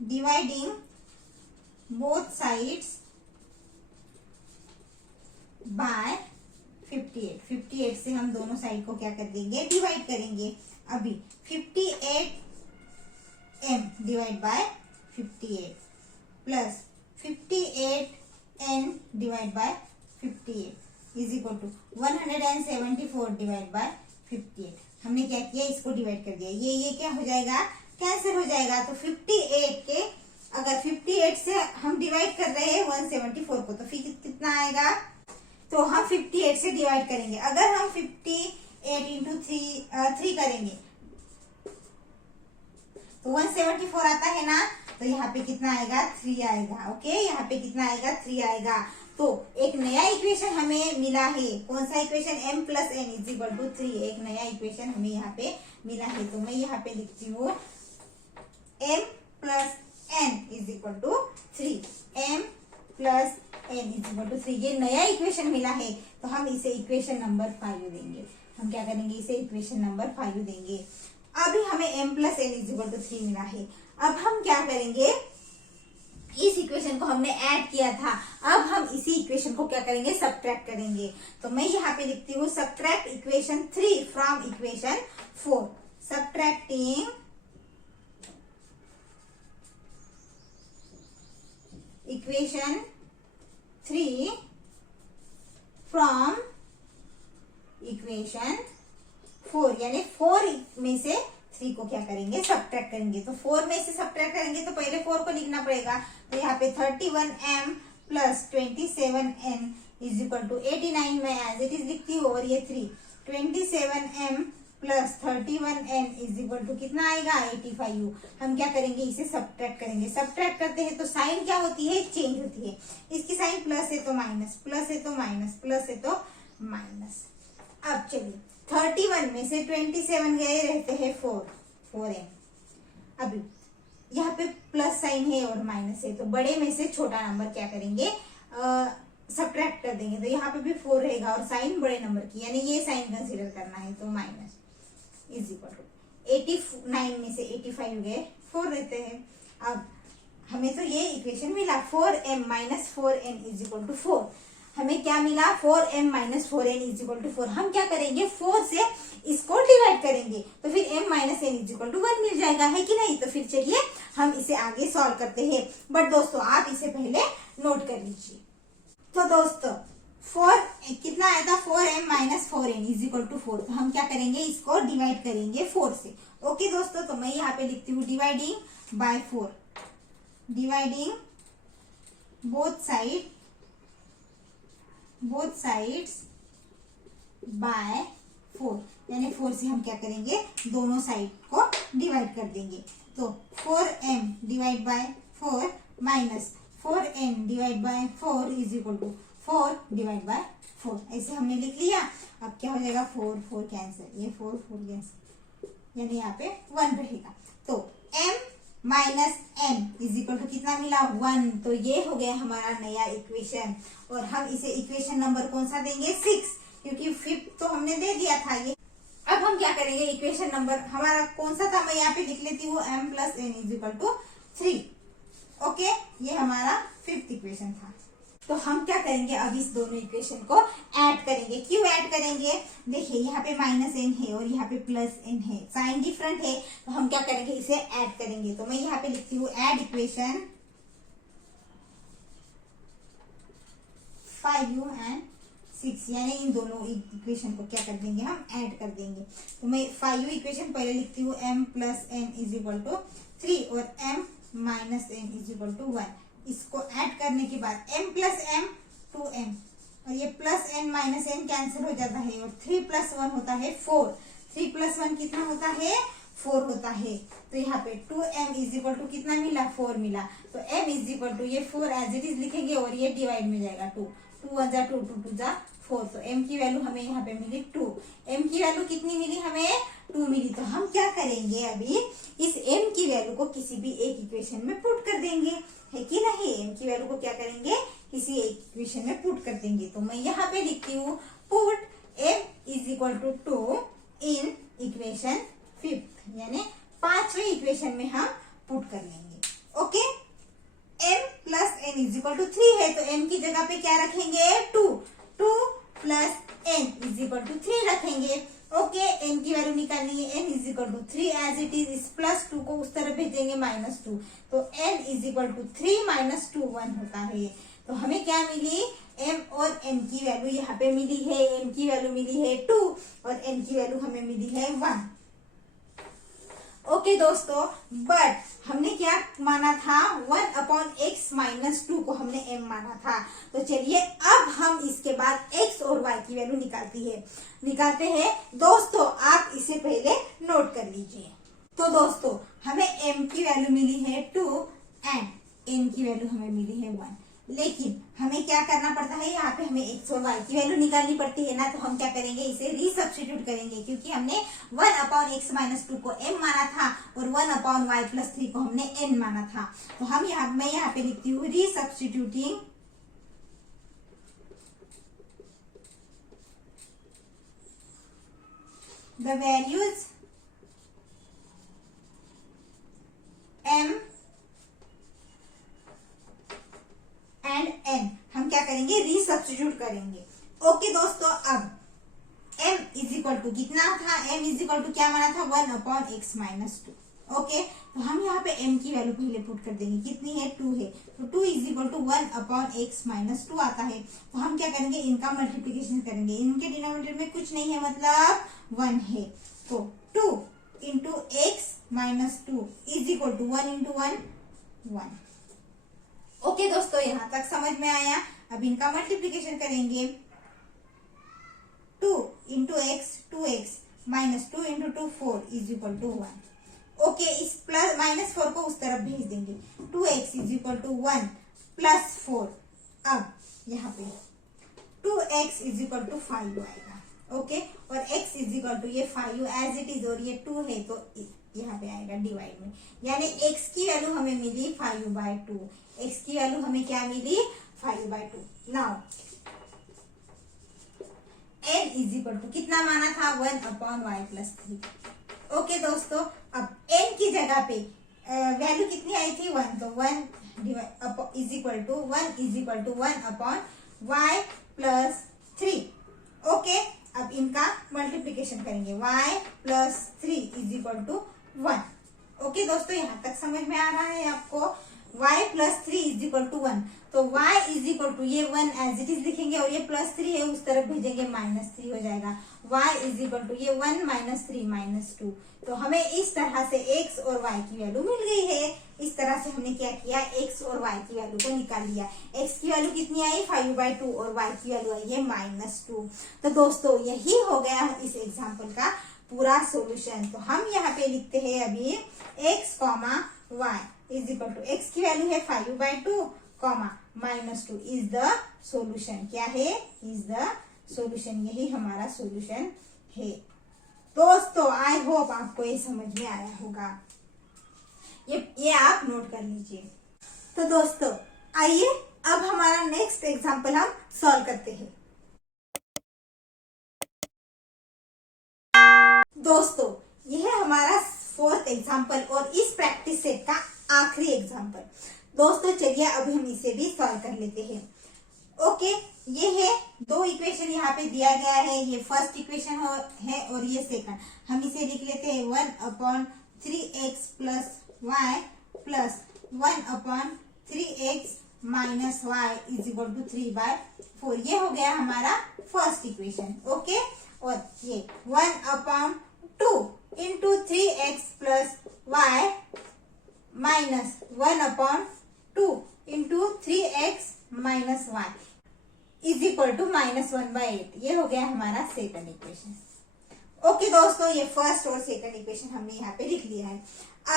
डिवाइडिंग बोथ साइड्स बाय 58। 58 से हम दोनों साइड को क्या कर देंगे, डिवाइड करेंगे। अभी 58m divide by 58 plus 58n divide by 58 is equal to 174 divide by 58। हमने क्या किया, इसको डिवाइड कर दिया। ये क्या हो जाएगा, कैंसिल हो जाएगा। तो 58 के अगर 58 से हम डिवाइड कर रहे हैं 174 को, तो फिर कितना आएगा, तो हम 58 से डिवाइड करेंगे। अगर हम 58 इंटू 3 करेंगे तो 174 आता है ना, तो यहाँ पे कितना आएगा, 3 आएगा। ओके, यहाँ पे कितना आएगा, 3 आएगा। तो एक नया इक्वेशन हमें मिला है। कौन सा equation, m plus n is equal to 3। एक नया इक्वेशन हमें यहाँ पे मिला है। तो मैं यहाँ पे लिखती हूँ m plus n is equal to 3। m plus n is equal to 3 ये नया इक्वेशन मिला है। तो हम इसे इक्वेशन नंबर 5 देंगे। हम क्या करेंगे, इसे इक्वेशन नंबर 5 देंगे। अभी हमें m plus n is equal to 3 मिला है। अब हम क्या करेंगे, इस इक्वेशन को हमने ऐड किया था, अब हम इसी इक्वेशन को क्या करेंगे, सब्ट्रैक्ट करेंगे। तो मैं यहाँ पे लिखती हूँ subtract equation 3 from equation 4। Subtracting equation 3 from equation 4, यानी 4 में से 3 को क्या करेंगे, सब्ट्रैक्ट करेंगे। तो 4 में से सब्ट्रैक्ट करेंगे तो पहले 4 को लिखना पड़ेगा। तो यहाँ पे 31m plus 27n is equal to 89 में एज इट इज लिखती हूँ। और ये 3 27m plus 31n is equal to कितना आएगा, 85u। हम क्या करेंगे, इसे सब्ट्रैक्ट करेंगे। सब्ट्रैक्ट करते हैं तो साइन क्या होती है, चेंज होती है। इसकी साइन प्लस है तो माइनस, प्लस है तो माइनस, प्लस है तो माइनस। अब चलिए 31 में से 27 गए रहते हैं 4m। अभी यहाँ पे प्लस साइन है और माइनस है, तो बड़े में से छोटा नंबर क्या करेंगे, सब्ट्रैक्ट कर देंगे। तो यहाँ पे भी 4 रहेगा और साइन बड़े नंबर की, यानी ये साइन कंसीडर करना है। तो माइनस इज इक्वल टू 89 में से 85 गए 4 रहते हैं। अब हमें तो ये इक्वेशन मिला 4m minus 4n is equal to 4। हमें क्या मिला, 4m minus 4n is equal to 4। हम क्या करेंगे, 4 से इसको डिवाइड करेंगे तो फिर m minus n is equal to 1 मिल जाएगा, है कि नहीं। तो फिर चलिए हम इसे आगे सॉल्व करते हैं। बट दोस्तों आप इसे पहले नोट कर लीजिए। तो दोस्तों 4 कितना आया था, 4m minus 4n is equal to 4। तो हम क्या करेंगे, इसको डिवाइड करेंगे 4 से। ओके दोस्तों, तो मैं यहाँ पे लिखती हूँ dividing by 4, dividing both sides by 4, यानी 4 से हम क्या करेंगे, दोनों साइड को डिवाइड कर देंगे। तो 4m divide by 4 minus 4n divide by 4 is equal to 4 divide by 4। ऐसे हमने लिख लिया। अब क्या हो जाएगा, 4 4 कैंसिल, ये 4 4 कैंसिल, यानी यहाँ पे 1 रहेगा। तो m minus n is equal to कितना मिला 1। तो ये हो गया हमारा नया इक्वेशन। और हम इसे इक्वेशन नंबर कौन सा देंगे 6, क्योंकि 5 तो हमने दे दिया था ये। अब हम क्या करेंगे, इक्वेशन नंबर हमारा कौन सा था, मैं यहाँ पे लिख लेती हूँ m plus n is equal to 3। Okay, ये हमारा 5th इक्वेशन था। तो हम क्या करेंगे, अब इस दोनों इक्वेशन को ऐड करेंगे। क्यों ऐड करेंगे, देखिए यहाँ पे माइनस एन है और यहाँ पे प्लस एन है, साइन डिफरेंट है, तो हम क्या करेंगे, इसे ऐड करेंगे। तो मैं यहाँ पे लिखती हूँ ऐड इक्वेशन 5u एंड 6, यानी इन दोनों इक्वेशन को क्या कर देंगे, हम ऐड कर देंगे। तो मैं 5u इक्वेशन पहले लिखती हूँ m plus n is equal to 3 और m minus n is equal to 1। इसको ऐड करने के बाद m प्लस m 2m, और ये plus n minus n cancel हो जाता है, और 3 प्लस 1 होता है 4। 3 प्लस 1 कितना होता है 4 होता है। तो यहाँ पे 2m इज इक्वल टू कितना मिला 4 मिला। तो m इज इक्वल टू ये 4 एज इट इज लिखेंगे और ये डिवाइड में जाएगा 2, 2 1 जा 2, 2 2 जा 4। तो m की वैल्यू हमें यहाँ पे मिली 2। m की वैल्यू कितनी मिली हमें 2 मिली। तो हम क्या करेंगे, अभी इस m की वैल्यू को किसी भी एक इक्वेशन में पुट कर देंगे, है कि नहीं। m की वैल्यू को क्या करेंगे, किसी एक इक्वेशन में पुट कर देंगे। तो मैं यहाँ पे लिखती हूँ put m is equal to 2 in equation 5th, यानी 5वें इक्वेशन में हम पुट कर लेंगे। Okay, m plus n is equal to 3 है, तो m की जगह पे क्या रखेंगे 2 plus n is equal to 3 रखेंगे। ओके, n की वैल्यू निकालनी है, n is equal to 3 as it is. इस प्लस 2 को उस तरफ भेजेंगे -2, तो n is equal to 3 minus 2 1 होता है। तो हमें क्या मिली, m और n की वैल्यू यहाँ पे मिली है, m की वैल्यू मिली है 2 और n की वैल्यू हमें मिली है 1। ओके दोस्तों, बट हमने क्या माना था 1/x माइनस 2 को हमने m माना था। तो चलिए अब हम इसके बाद x और y की वैल्यू निकालते हैं। दोस्तों आप इसे पहले नोट कर लीजिए। तो दोस्तों हमें m की वैल्यू मिली है 2 एंड n की वैल्यू हमें मिली है 1, लेकिन हमें क्या करना पड़ता है, यहाँ पे हमें x और y की वैल्यू निकालनी पड़ती है ना। तो हम क्या करेंगे, इसे रीसब्स्टिट्यूट करेंगे, क्योंकि हमने 1/x माइनस 2 को m माना था और 1/y प्लस 3 को हमने n माना था। तो मैं यहाँ पे लिखती हूँ resubstituting the values m and n, हम क्या करेंगे, रीसब्स्टिट्यूट करेंगे। ओके दोस्तों, अब m इज इक्वल टू कितना था, m इज इक्वल टू क्या माना था 1/x माइनस 2। ओके, तो हम यहाँ पे m की वैल्यू पहले पुट कर देंगे, कितनी है 2 है, तो 2 is equal to 1/x minus 2 आता है। तो हम क्या करेंगे, इनका मल्टीप्लीकेशन करेंगे, इनके डिनोमिनेटर में कुछ नहीं है मतलब 1 है। तो 2 into x minus 2 is equal to 1 into 1 1। Okay दोस्तों, यहाँ तक समझ में आया। अब इनका मल्टीप्लीकेशन करेंगे, 2 into x 2x minus 2 into 2 4 is equal to 1। Okay, इस प्लस माइनस 4 को उस तरफ भेज देंगे, 2x is equal to 1 plus 4। अब यहाँ पे 2x इज इक्वल टू 5 आएगा। ओके, और x इज इक्वल टू ये 5 एज इट इज, और ये 2 है तो यहाँ पे आएगा डिवाइड में, यानी x की वैल्यू हमें मिली 5/2। x की वैल्यू हमें क्या मिली 5/2। Now n is equal to कितना माना था 1/y प्लस 3। ओके दोस्तों, अब n की जगह पे वैल्यू कितनी आई थी 1, तो 1 is equal to 1/y plus 3। Okay, अब इनका मल्टीप्लीकेशन करेंगे, y plus 3 is equal to 1। Okay दोस्तों, यहाँ तक समझ में आ रहा है आपको, y plus 3 is equal to 1। तो y इज इक्वल टू ये 1 एज इट इज लिखेंगे, और ये प्लस 3 है उस तरफ भेजेंगे -3 हो जाएगा। y इज इक्वल टू ये 1 माइनस 3 माइनस 2। तो हमें इस तरह से x और y की वैल्यू मिल गई है। इस तरह से हमने क्या किया, x और y की वैल्यू को निकाल लिया। x की वैल्यू कितनी आई 5/2 और y की वैल्यू आई है -2। तो दोस्तों यही हो गया इस एग्जाम्पल का पूरा सॉल्यूशन। तो हम यहाँ पे लिखते हैं अभी x, y is equal to x की वैल्यू है 5/2, -2 इज द सॉल्यूशन। क्या है, इज द सॉल्यूशन, यही हमारा सॉल्यूशन है। दोस्तों आई होप आपको ये समझ में आया होगा। ये आप नोट कर लीजिए। तो दोस्तों आइए अब हमारा नेक्स्ट एग्जाम्पल हम सॉल्व करते हैं। दोस्तों यह है हमारा फोर्थ एग्जाम्पल और इस प्रैक्टिस सेट का आखिरी एग्जाम्पल। दोस्तों चलिए अब हम इसे भी सॉल्व कर लेते हैं। ओके, ये है दो इक्वेशन यहाँ पे दिया गया है। ये फर्स्ट इक्वेशन है और ये सेकंड। हम इसे लिख लेते हैं 1/3x plus y plus 1/3x minus y is equal to 3/4। ये हो गया हमारा फर्स्ट इक्वेशन। ओके, और ये 1/2 into 3x plus y minus 1/2 into 3x minus y is equal to -1/8। ये हो गया हमारा सेकंड इक्वेशन। ओके दोस्तों, ये फर्स्ट और सेकंड इक्वेशन हमने यहाँ पे लिख लिया है।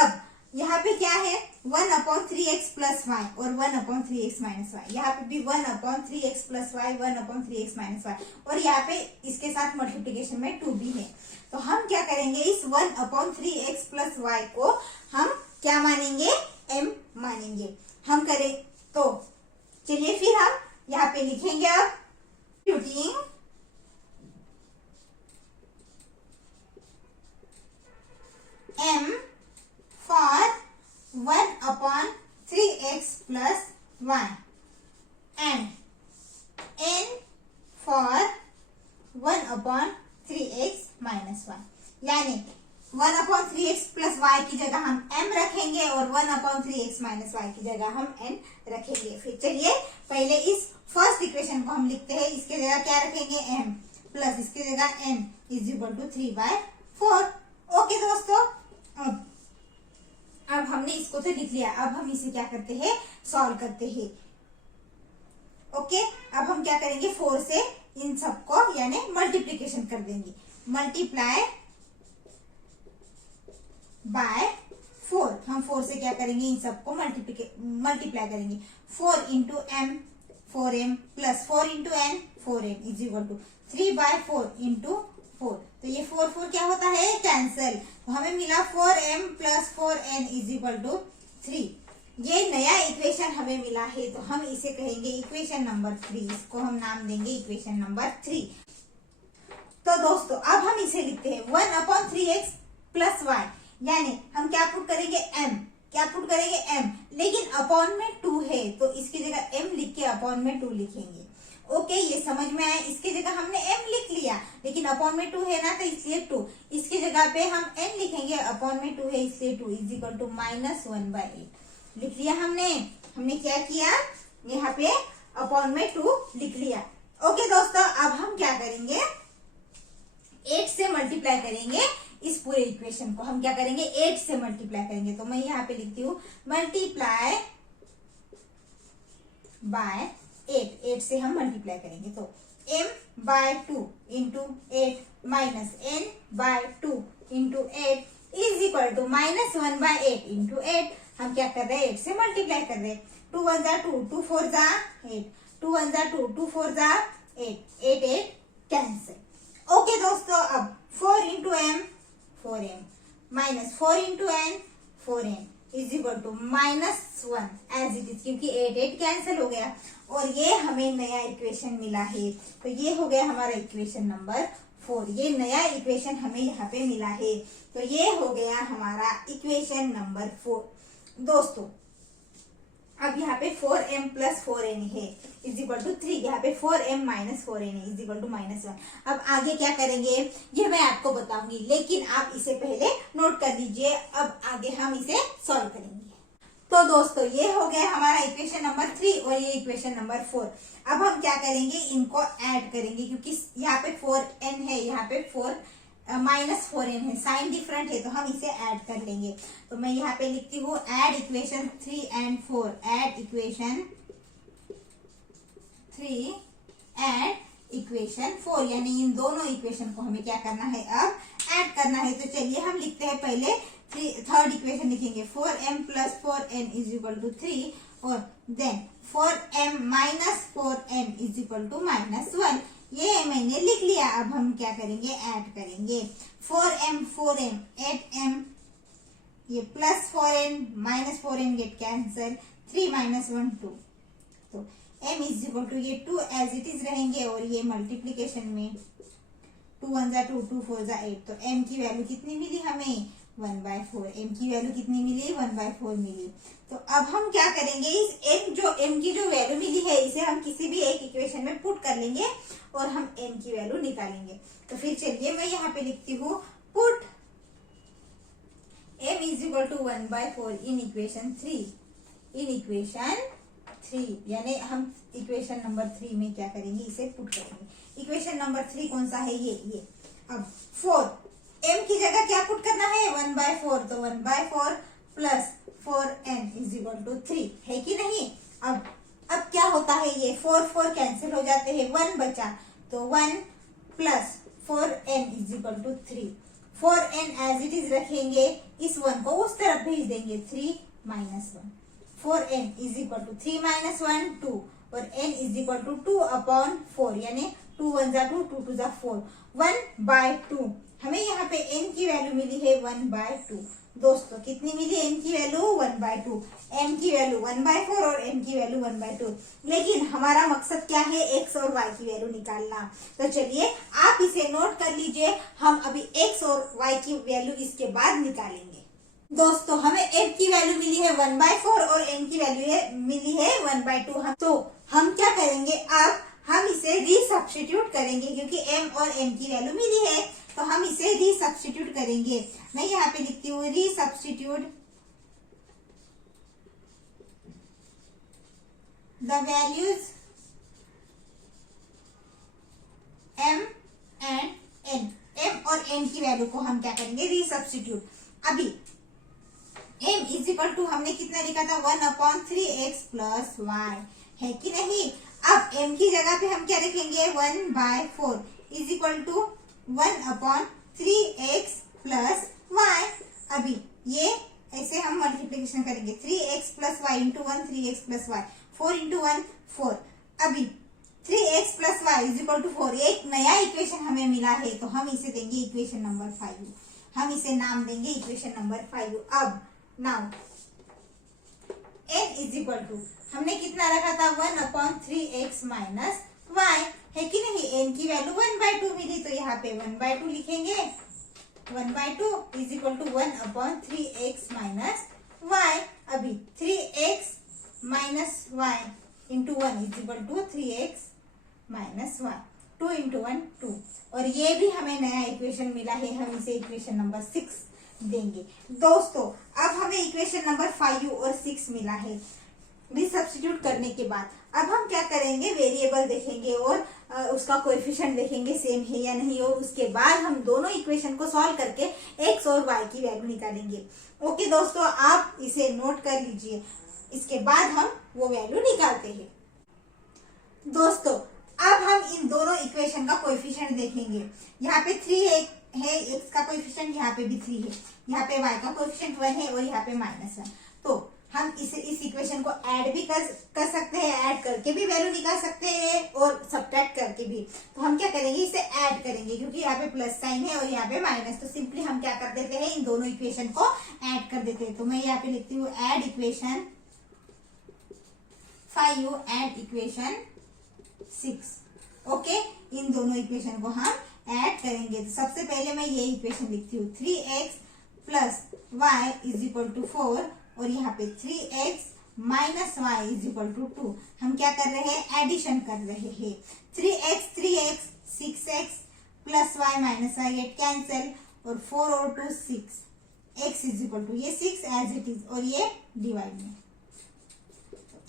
अब यहाँ पे क्या है 1/3x प्लस वाई और 1/3x माइनस वाई। यहाँ पे भी 1/3x plus Y 1/3x minus Y और यहाँ पे इसके साथ मल्टीप्लीकेशन में 2 भी है। तो हम क्या करेंगे, इस 1/3x प्लस वाई को हम क्या मानेंगे, m मानेंगे। हम करें तो चलिए फिर हम यहाँ पे लिखेंगे अब putting m for 1/3x plus y and n for 1/3x minus y। यानी 1/3x प्लस वाई की जगह हम m रखेंगे और 1/3x माइनस वाई की जगह हम n रखेंगे। फिर चलिए पहले इस फर्स्ट इक्वेशन को हम लिखते हैं। इसके जगह क्या रखेंगे, m प्लस इसके जगह n is equal to 3/4। Okay दोस्तों, अब हमने इसको तो लिख लिया। अब हम इसे क्या करते हैं, सॉल्व करते हैं। ओके, अब हम क्या करेंगे, 4 से इन सबको यानी मल्टीप्लीकेशन कर देंगे। Multiply by 4। हम 4 से क्या करेंगे, इन सबको मल्टीप्लाई करेंगे। 4 into m 4m plus 4 into n 4n is equal to 3/4 into 4। तो ये 4 क्या होता है, कैंसल। तो हमें मिला 4m plus 4n is equal to 3। ये नया इक्वेशन हमें मिला है तो हम इसे कहेंगे इक्वेशन नंबर 3। इसको हम नाम देंगे इक्वेशन नंबर 3। तो दोस्तों अब हम इसे लिखते हैं 1/3x प्लस वाई, यानी हम क्या पुट करेंगे, m। क्या पुट करेंगे, m, लेकिन अपॉन में 2 है तो इसकी जगह m लिख के अपॉन में 2 लिखेंगे। ओके, ये समझ में आया। इसकी जगह हमने m लिख लिया लेकिन अपॉन में 2 है ना, तो इसलिए 2। इसकी जगह पे हम n लिखेंगे, अपॉन में 2 है इसलिए 2 इज इक्वल टू -1/8 लिख लिया हमने क्या किया, यहाँ पे अपॉन में 2 लिख लिया। ओके दोस्तों, अब हम क्या करेंगे, 8 से मल्टीप्लाई करेंगे इस पूरे इक्वेशन को। हम क्या करेंगे, 8 से मल्टीप्लाई करेंगे। तो मैं यहाँ पे लिखती हूँ मल्टीप्लाई बाय 8 से हम मल्टीप्लाई करेंगे। तो m/2 into 8 minus n/2 into 8 is equal to -1/8 into 8। हम क्या कर रहे हैं, 8 से मल्टीप्लाई कर रहे हैं। 2 1 जा 2, 2 4 जा 8, 2 1 जा 2, 2 4 जा 8, 8 कैंसिल। ओके दोस्तों, अब 4 into m 4m minus 4 into n 4n is equal to -1 as it is, क्योंकि 8 कैंसिल हो गया और ये हमें नया इक्वेशन मिला है। तो ये हो गया हमारा इक्वेशन नंबर 4। ये नया इक्वेशन हमें यहाँ पे मिला है। तो ये हो गया हमारा इक्वेशन नंबर 4। दोस्तों अब यहाँ पे 4m प्लस 4n है इज इक्वल टू 3। यहाँ पे 4m माइनस 4n है इज इक्वल टू -1। अब आगे क्या करेंगे ये मैं आपको बताऊंगी, लेकिन आप इसे पहले नोट कर लीजिए। अब आगे हम इसे सॉल्व करेंगे। तो दोस्तों ये हो गया हमारा इक्वेशन नंबर 3 और ये इक्वेशन नंबर 4। अब हम क्या करेंगे, इनको ऐड करेंगे, क्योंकि यहाँ पे 4n है, यहाँ पे -4n है, साइन डिफरेंट है, तो हम इसे ऐड कर लेंगे। तो मैं यहाँ पे लिखती हूँ add equation 3 and 4, add equation 3 and equation 4, यानी इन दोनों इक्वेशन को हमें क्या करना है, अब ऐड करना है। तो चलिए हम लिखते हैं, पहले थर्ड इक्वेशन लिखेंगे 4m plus 4n is equal to 3 और then 4m minus 4n is equal to -1। ये मैंने लिख लिया। अब हम क्या करेंगे, ऐड करेंगे 4m 4m 8m ये +4n -4n गेट कैंसिल, 3 - 1 2, तो m इज इक्वल टू ये 2 एज इट इज रहेंगे और ये मल्टीप्लीकेशन में 2 1 जा 2 2 4 जा 8, तो m की वैल्यू कितनी मिली हमें 1/4। m की वैल्यू कितनी मिली 1/4 मिली। तो अब हम क्या करेंगे, इस m की जो वैल्यू मिली है इसे हम किसी भी एक इक्वेशन में पुट कर लेंगे और हम m की वैल्यू निकालेंगे। तो फिर चलिए मैं यहाँ पे लिखती हूँ put m is equal to 1/4 in equation 3, यानी हम इक्वेशन नंबर 3 में क्या करेंगे, इसे पुट करेंगे। इक्वेशन नंबर 3 कौन सा है, ये। अब 4 m की जगह क्या पुट करना है 1/4, तो 1/4 plus 4n is equal to 3 है कि नहीं। अब क्या होता है, ये 4 कैंसिल हो जाते हैं, 1 बचा, तो 1 plus 4n is equal to 3। 4n as it is रखेंगे, इस 1 को उस तरफ भेज देंगे, 3 - 1, 4n इज इक्वल टू 3 - 1 2, और n इज इक्वल टू 2/4, यानी 2 1 जा 2 2 2 जा 4, 1/2। हमें यहाँ पे n की वैल्यू मिली है 1/2। दोस्तों कितनी मिली n की वैल्यू 1/2, m की वैल्यू 1/4 और n की वैल्यू 1/2। लेकिन हमारा मकसद क्या है, x और y की वैल्यू निकालना। तो चलिए आप इसे नोट कर लीजिए, हम अभी x और y की वैल्यू इसके बाद निकालेंगे। दोस्तों हमें m की वैल्यू मिली है 1/4 और n की वैल्यू मिली है 1/2। तो हम क्या करेंगे, अब हम इसे रीसब्स्टिट्यूट करेंगे, क्योंकि m और n की वैल्यू मिली है तो हम इसे रीसब्स्टिट्यूट करेंगे। मैं यहाँ पे लिखती हूँ resubstitute the values m and n, m और n की वैल्यू को हम क्या करेंगे, रीसब्स्टिट्यूट। अभी m इज इक्वल टू हमने कितना लिखा था 1/3x प्लस y, है कि नहीं। अब m की जगह पे हम क्या रखेंगे 1/4 is equal to 1/3x plus y। अभी ये ऐसे हम मल्टीप्लिकेशन करेंगे, 3x plus y into 1 3x plus y, 4 into 1 4। अभी 3x plus y is equal to 4, एक नया इक्वेशन हमें मिला है तो हम इसे देंगे इक्वेशन नंबर 5, हम इसे नाम देंगे इक्वेशन नंबर 5। अब now n is equal to हमने कितना रखा था 1/3x माइनस y, है कि नहीं। n की वैल्यू 1/2 मिली तो यहाँ पे 1/2 लिखेंगे, 1/2 is equal to 1/3x minus y। अभी 3x minus y into 1 is equal to 3x minus y, 2 into 1 2, और ये भी हमें नया इक्वेशन मिला है, हम इसे इक्वेशन नंबर 6 देंगे। दोस्तों अब हमें इक्वेशन नंबर 5 और 6 मिला है। रिसब्स्टिट्यूट करने के बाद अब हम क्या करेंगे, वेरिएबल देखेंगे और उसका कोएफिशिएंट देखेंगे सेम है या नहीं, और उसके बाद हम दोनों इक्वेशन को सॉल्व करके x और y की वैल्यू निकालेंगे। ओके दोस्तों, आप इसे नोट कर लीजिए, इसके बाद हम वो वैल्यू निकालते हैं। दोस्तों अब हम इन दोनों इक्वेशन का कोएफिशिएंट देखेंगे। यहाँ पे 3 है x का कोएफिशिएंट, यहाँ पे भी 3 है, यहाँ पे y का कोएफिशिएंट 1 है और यहाँ पे -1। तो हम इस इक्वेशन को ऐड भी कर सकते हैं, ऐड करके भी वैल्यू निकाल सकते हैं और सब्ट्रैक्ट करके भी। तो हम क्या करेंगे, इसे ऐड करेंगे, क्योंकि यहाँ पे प्लस साइन है और यहाँ पे माइनस, तो सिंपली हम क्या कर देते हैं, इन दोनों इक्वेशन को ऐड कर देते हैं। तो मैं यहाँ पे लिखती हूँ add equation 5 and equation 6। Okay, इन दोनों इक्वेशन को हम ऐड करेंगे। तो सबसे पहले मैं ये इक्वेशन लिखती हूँ 3x plus y is equal to 4, और यहाँ पे 3x minus y is equal to 2। हम क्या कर रहे हैं, एडिशन कर रहे हैं। 3x 6x plus y minus y get cancel, और 4 और 2 6, x इज इक्वल टू ये 6 एज इट इज, और ये डिवाइड में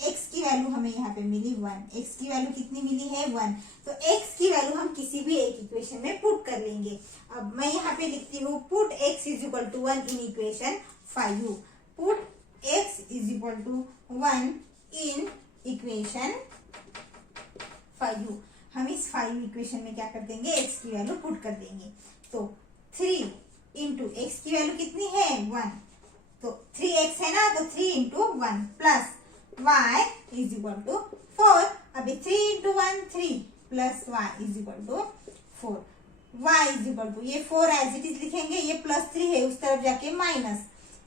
x की वैल्यू हमें यहाँ पे मिली 1। x की वैल्यू कितनी मिली है 1। तो x की वैल्यू हम किसी भी एक इक्वेशन में पुट कर लेंगे। अब मैं यहाँ पे लिखती हूँ put x is equal to 1 in equation 5। Put x is equal to 1 in equation 5। हम इस 5 इक्वेशन में क्या कर देंगे, x की वैल्यू पुट कर देंगे। तो 3 इंटू x की वैल्यू कितनी है 1, तो 3x है ना, तो 3 into 1 plus y is equal to 4। अभी 3 into 1 3 plus y is equal to 4। y is equal to ये 4 एज इट इज लिखेंगे, ये प्लस 3 है उस तरफ जाके माइनस,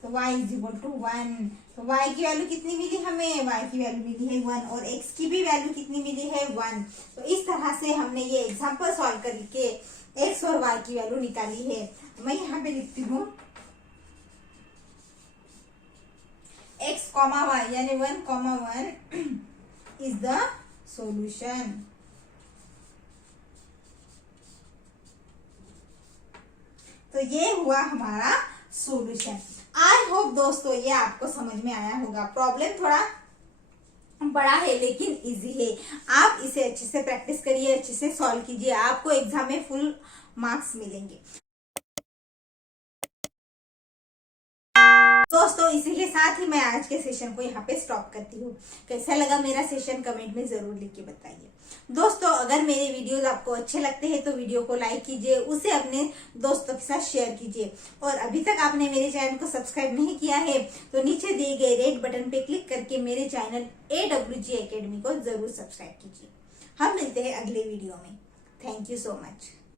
तो y इज इक्वल टू 1। तो y की वैल्यू कितनी मिली हमें, y की वैल्यू मिली है 1 और x की भी वैल्यू कितनी मिली है 1। तो इस तरह से हमने ये एग्जांपल सॉल्व करके x और y की वैल्यू निकाली है। मैं यहाँ पे लिखती हूँ x, y यानी 1, 1 इज द सॉल्यूशन। तो ये हुआ हमारा सॉल्यूशन। आई होप दोस्तों ये आपको समझ में आया होगा। प्रॉब्लम थोड़ा बड़ा है लेकिन इजी है। आप इसे अच्छे से प्रैक्टिस करिए, अच्छे से सॉल्व कीजिए, आपको एग्जाम में फुल मार्क्स मिलेंगे। दोस्तों इसी के साथ ही मैं आज के सेशन को यहाँ पे स्टॉप करती हूँ। कैसा लगा मेरा सेशन कमेंट में जरूर लिख के बताइए। दोस्तों अगर मेरे वीडियोस आपको अच्छे लगते हैं तो वीडियो को लाइक कीजिए, उसे अपने दोस्तों के साथ शेयर कीजिए और अभी तक आपने मेरे चैनल को सब्सक्राइब नहीं किया है तो नीचे दिए गए रेड बटन पे क्लिक करके मेरे चैनल AWG एकेडमी को जरूर सब्सक्राइब कीजिए। हम मिलते हैं अगले वीडियो में। Thank you so much.